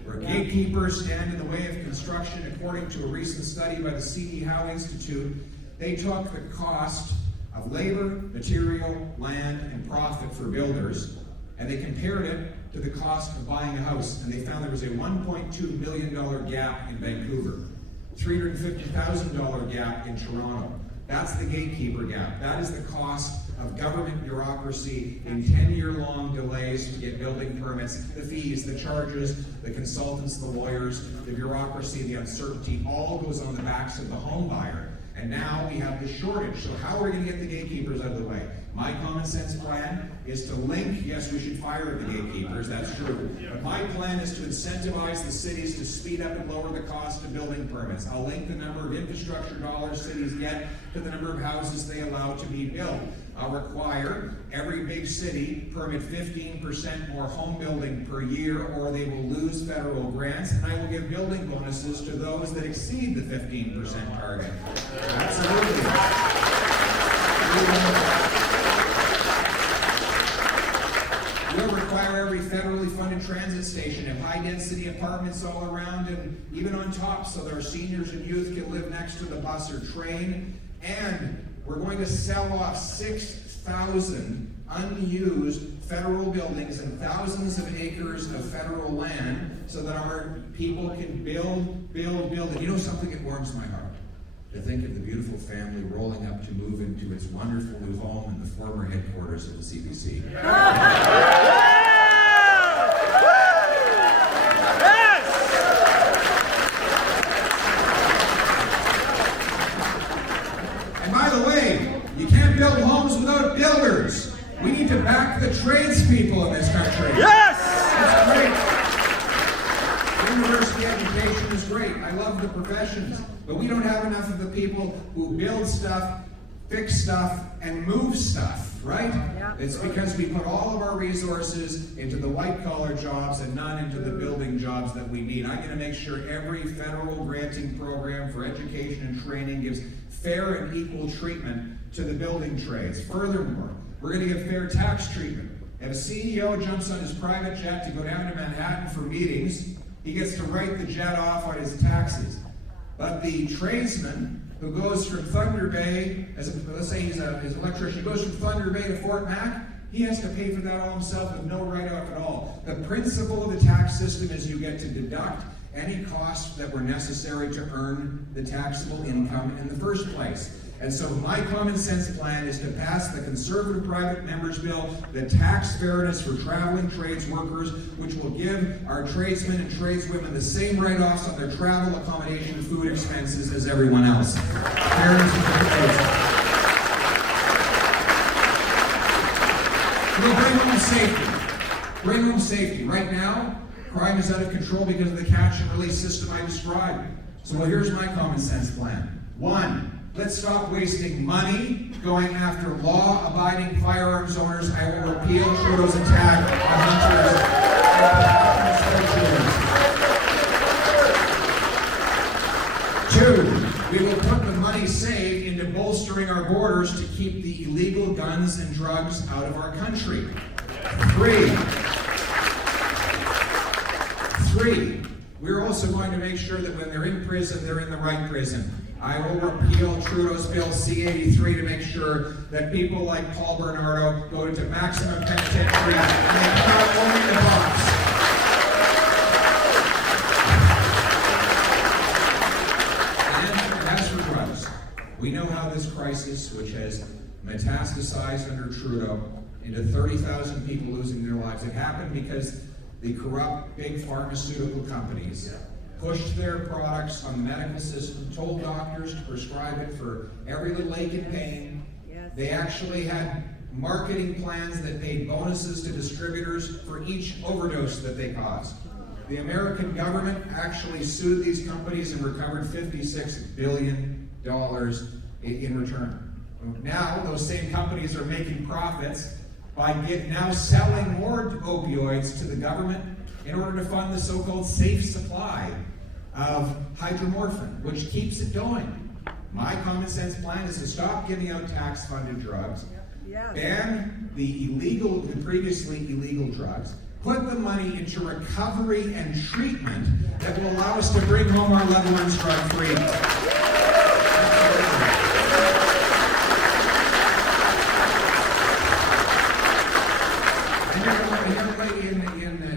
Where gatekeepers stand in the way of construction. According to a recent study by the C.E. Howe Institute, they took the cost of labor, material, land, and profit for builders, and they compared it to the cost of buying a house, and they found there was a $1.2 million gap in Vancouver, $350,000 gap in Toronto. That's the gatekeeper gap. That is the cost of government bureaucracy in 10-year-long delays to get building permits, the fees, the charges, the consultants, the lawyers, the bureaucracy, the uncertainty, all goes on the backs of the home buyer. And now we have the shortage. So how are we going to get the gatekeepers out of the way? My common sense plan is to link, yes, we should fire the gatekeepers, that's true. But my plan is to incentivize the cities to speed up and lower the cost of building permits. I'll link the number of infrastructure dollars cities get to the number of houses they allow to be built. I'll require every big city permit 15% more home building per year, or they will lose federal grants, and I will give building bonuses to those that exceed the 15% target. Absolutely. We'll require every federally funded transit station have high-density apartments all around and even on top so that our seniors and youth can live next to the bus or train. And we're going to sell off 6,000 unused federal buildings and thousands of acres of federal land so that our people can build. And you know something that warms my heart? To think of the beautiful family rolling up to move into its wonderful new home in the former headquarters of the CBC. And by the way, you can't build homes without builders. We need to back the tradespeople in this country. Yes! That's great. University education is great. I love the professions. But we don't have enough of the people who build stuff fix stuff, and move stuff, right? Yeah. It's because we put all of our resources into the white-collar jobs and none into the building jobs that we need. I'm going to make sure every federal granting program for education and training gives fair and equal treatment to the building trades. Furthermore, we're going to give fair tax treatment. If a CEO jumps on his private jet to go down to Manhattan for meetings, he gets to write the jet off on his taxes. But the tradesman who goes from Thunder Bay, let's say he's an electrician, goes from Thunder Bay to Fort Mac, he has to pay for that all himself with no write-off at all. The principle of the tax system is you get to deduct any costs that were necessary to earn the taxable income in the first place. And so my common sense plan is to pass the Conservative Private Members Bill, the tax fairness for traveling trades workers, which will give our tradesmen and tradeswomen the same write-offs on their travel, accommodation, food expenses as everyone else. Fairness for the tradesmen. We'll bring home safety. Bring home safety. Right now, crime is out of control because of the catch and release system I described. So here's my common sense plan. 1, let's stop wasting money going after law-abiding firearms owners. I will repeal Trudeau's attack on hunters. 2, we will put the money saved into bolstering our borders to keep the illegal guns and drugs out of our country. 3, we're also going to make sure that when they're in prison, they're in the right prison. I will repeal Trudeau's Bill C-83 to make sure that people like Paul Bernardo go into maximum penitentiary and they come out only in the box. And as for drugs, we know how this crisis, which has metastasized under Trudeau into 30,000 people losing their lives, it happened because the corrupt big pharmaceutical companies pushed their products on the medical system, told doctors to prescribe it for every little ache and pain. Yes. They actually had marketing plans that paid bonuses to distributors for each overdose that they caused. The American government actually sued these companies and recovered $56 billion in return. Now, those same companies are making profits by now selling more opioids to the government in order to fund the so-called safe supply of hydromorphine, which keeps it going. My common sense plan is to stop giving out tax-funded drugs, ban the previously illegal drugs, put the money into recovery and treatment that will allow us to bring home our loved ones drug-free.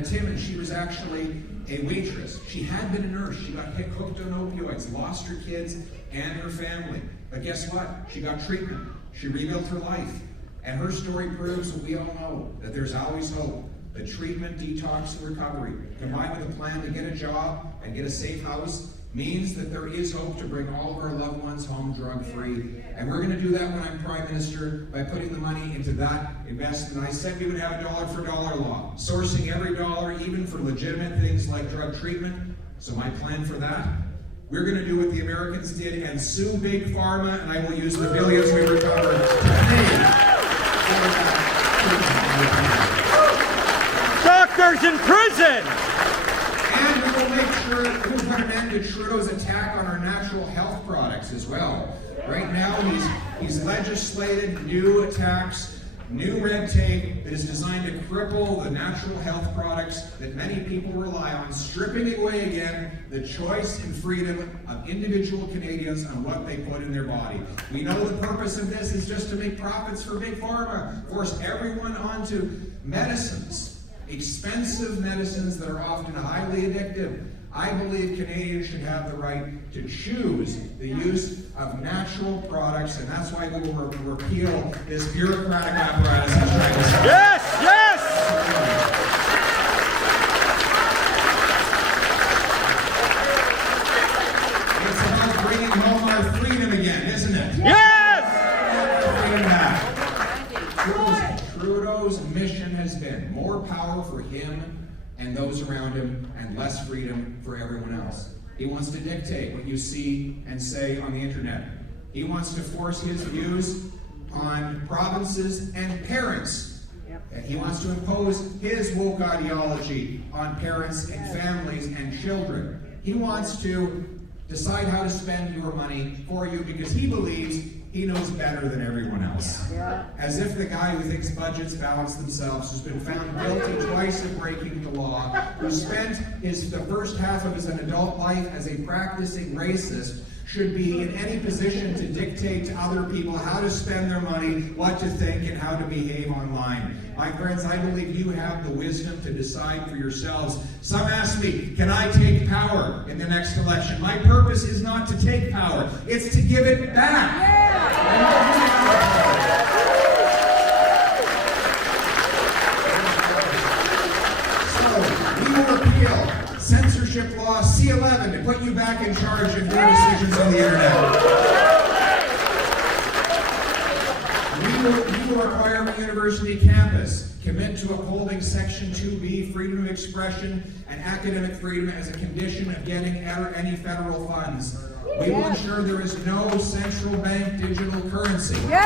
Tim, and she was actually a waitress. She had been a nurse. She got hooked on opioids, lost her kids and her family. But guess what? She got treatment. She rebuilt her life. And her story proves what we all know, that there's always hope. The treatment, detox, and recovery, combined with a plan to get a job and get a safe house, means that there is hope to bring all of our loved ones home drug-free. And we're going to do that when I'm Prime Minister by putting the money into that investment. I said we would have a dollar-for-dollar law, sourcing every dollar, even for legitimate things like drug treatment. So my plan for that, we're going to do what the Americans did and sue Big Pharma, and I will use the billions we recover to pay for that. Doctors in prison! And we will make sure that we'll put an end to Trudeau's attack on our natural health products as well. Right now, he's legislated new attacks, new red tape that is designed to cripple the natural health products that many people rely on, stripping away again the choice and freedom of individual Canadians on what they put in their body. We know the purpose of this is just to make profits for Big Pharma, force everyone onto medicines, expensive medicines that are often highly addictive. I believe Canadians should have the right to choose the use of natural products, and that's why we will repeal this bureaucratic apparatus. Yes, yes! It's about bringing home our freedom again, isn't it? Yes! Freedom back. Trudeau's mission has been more power for him and those around him, and less freedom for everyone else. He wants to dictate what you see and say on the internet. He wants to force his views on provinces and parents. And he wants to impose his woke ideology on parents and families and children. He wants to decide how to spend your money for you because he believes he knows better than everyone else. As if the guy who thinks budgets balance themselves, who's been found guilty twice of breaking the law, who spent the first half of his adult life as a practicing racist, should be in any position to dictate to other people how to spend their money, what to think, and how to behave online. My friends, I believe you have the wisdom to decide for yourselves. Some ask me, can I take power in the next election? My purpose is not to take power, it's to give it back. So, we will repeal censorship law C-11 to put you back in charge of your decisions on the internet. We will require a university campus commit to upholding Section 2B, freedom of expression and academic freedom as a condition of getting any federal funds. We will ensure there is no central bank digital currency. There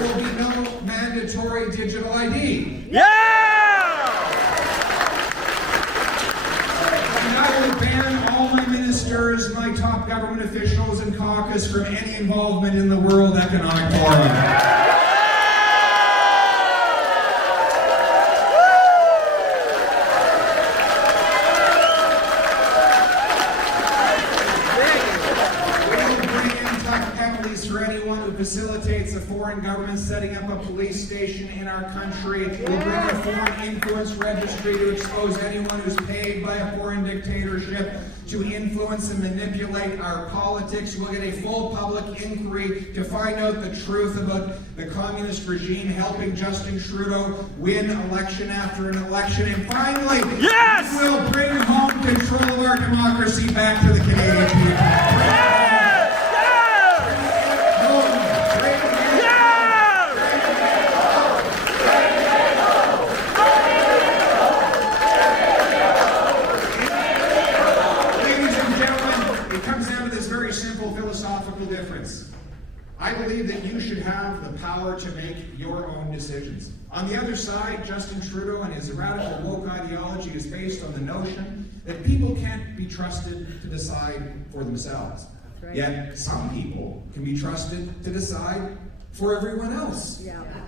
will be no mandatory digital ID. And I will ban all my ministers, my top government officials, and caucus from any involvement in the World Economic Forum. Facilitates a foreign government setting up a police station in our country. We'll bring a foreign influence registry to expose anyone who's paid by a foreign dictatorship to influence and manipulate our politics. We'll get a full public inquiry to find out the truth about the communist regime helping Justin Trudeau win election after an election. And finally, we'll bring home control of our democracy back to the Canadian people. I believe that you should have the power to make your own decisions. On the other side, Justin Trudeau and his radical woke ideology is based on the notion that people can't be trusted to decide for themselves. Yet some people can be trusted to decide for everyone else.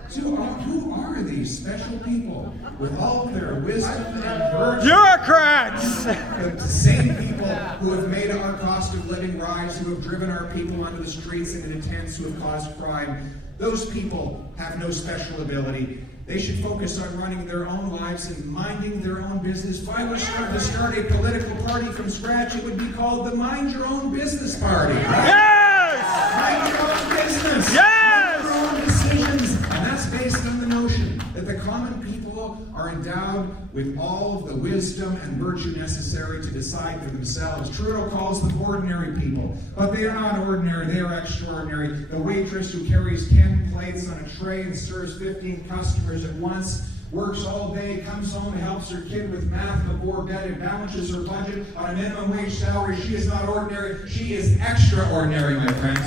So who are these special people with all of their wisdom and virtue? Bureaucrats! The same people who have made our cost of living rise, who have driven our people onto the streets and into tents, who have caused crime. Those people have no special ability. They should focus on running their own lives and minding their own business. If I was to start a political party from scratch, it would be called the Mind Your Own Business Party. Right? Mind your own business. Make your own decisions. And that's based on the notion that the common people are endowed with all of the wisdom and virtue necessary to decide for themselves. Trudeau calls them ordinary people, but they are not ordinary, they are extraordinary. The waitress who carries 10 plates on a tray and serves 15 customers at once, works all day, comes home and helps her kid with math before bed and balances her budget on a minimum wage salary. She is not ordinary, she is extraordinary, my friends.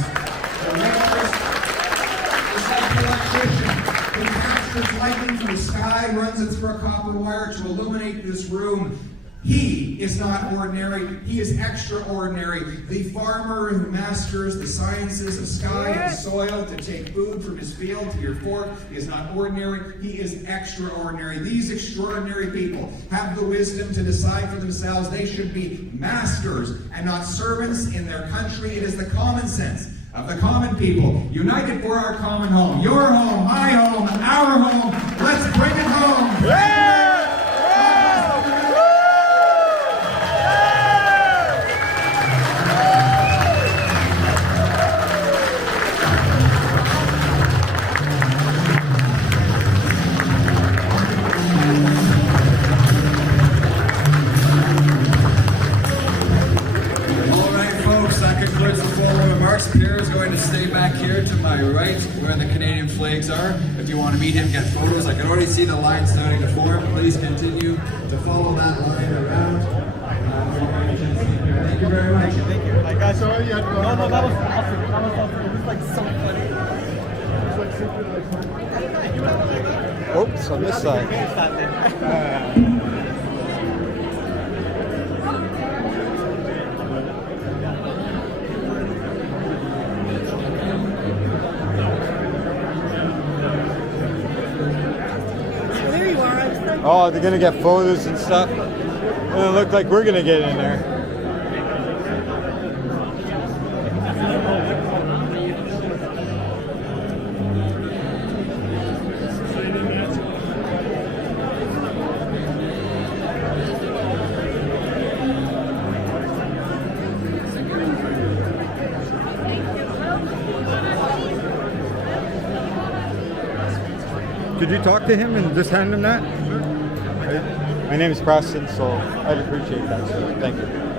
The waitress is like the electrician who captures lightning from the sky, runs it through a copper wire to illuminate this room. He is not ordinary, he is extraordinary. The farmer who masters the sciences of sky and soil to take food from his field to your fork is not ordinary, he is extraordinary. These extraordinary people have the wisdom to decide for themselves. They should be masters and not servants in their country. It is the common sense of the common people, united for our common home. Your home, my home, our home. Let's bring it home. Pierre is going to stay back here to my right where the Canadian flags are. if you want to meet him, get photos. I can already see the line starting to form. Please continue to follow that line around. Thank you very much. Thank you. Like I saw you had fun. No, that was awesome. That was awesome. It was like so funny. Oops, on this side. There you are. I was like, Oh, they're gonna get photos and stuff. Doesn't look like we're gonna get in there. Could you talk to him and just hand him that? My name is Preston, so I'd appreciate that. So thank you.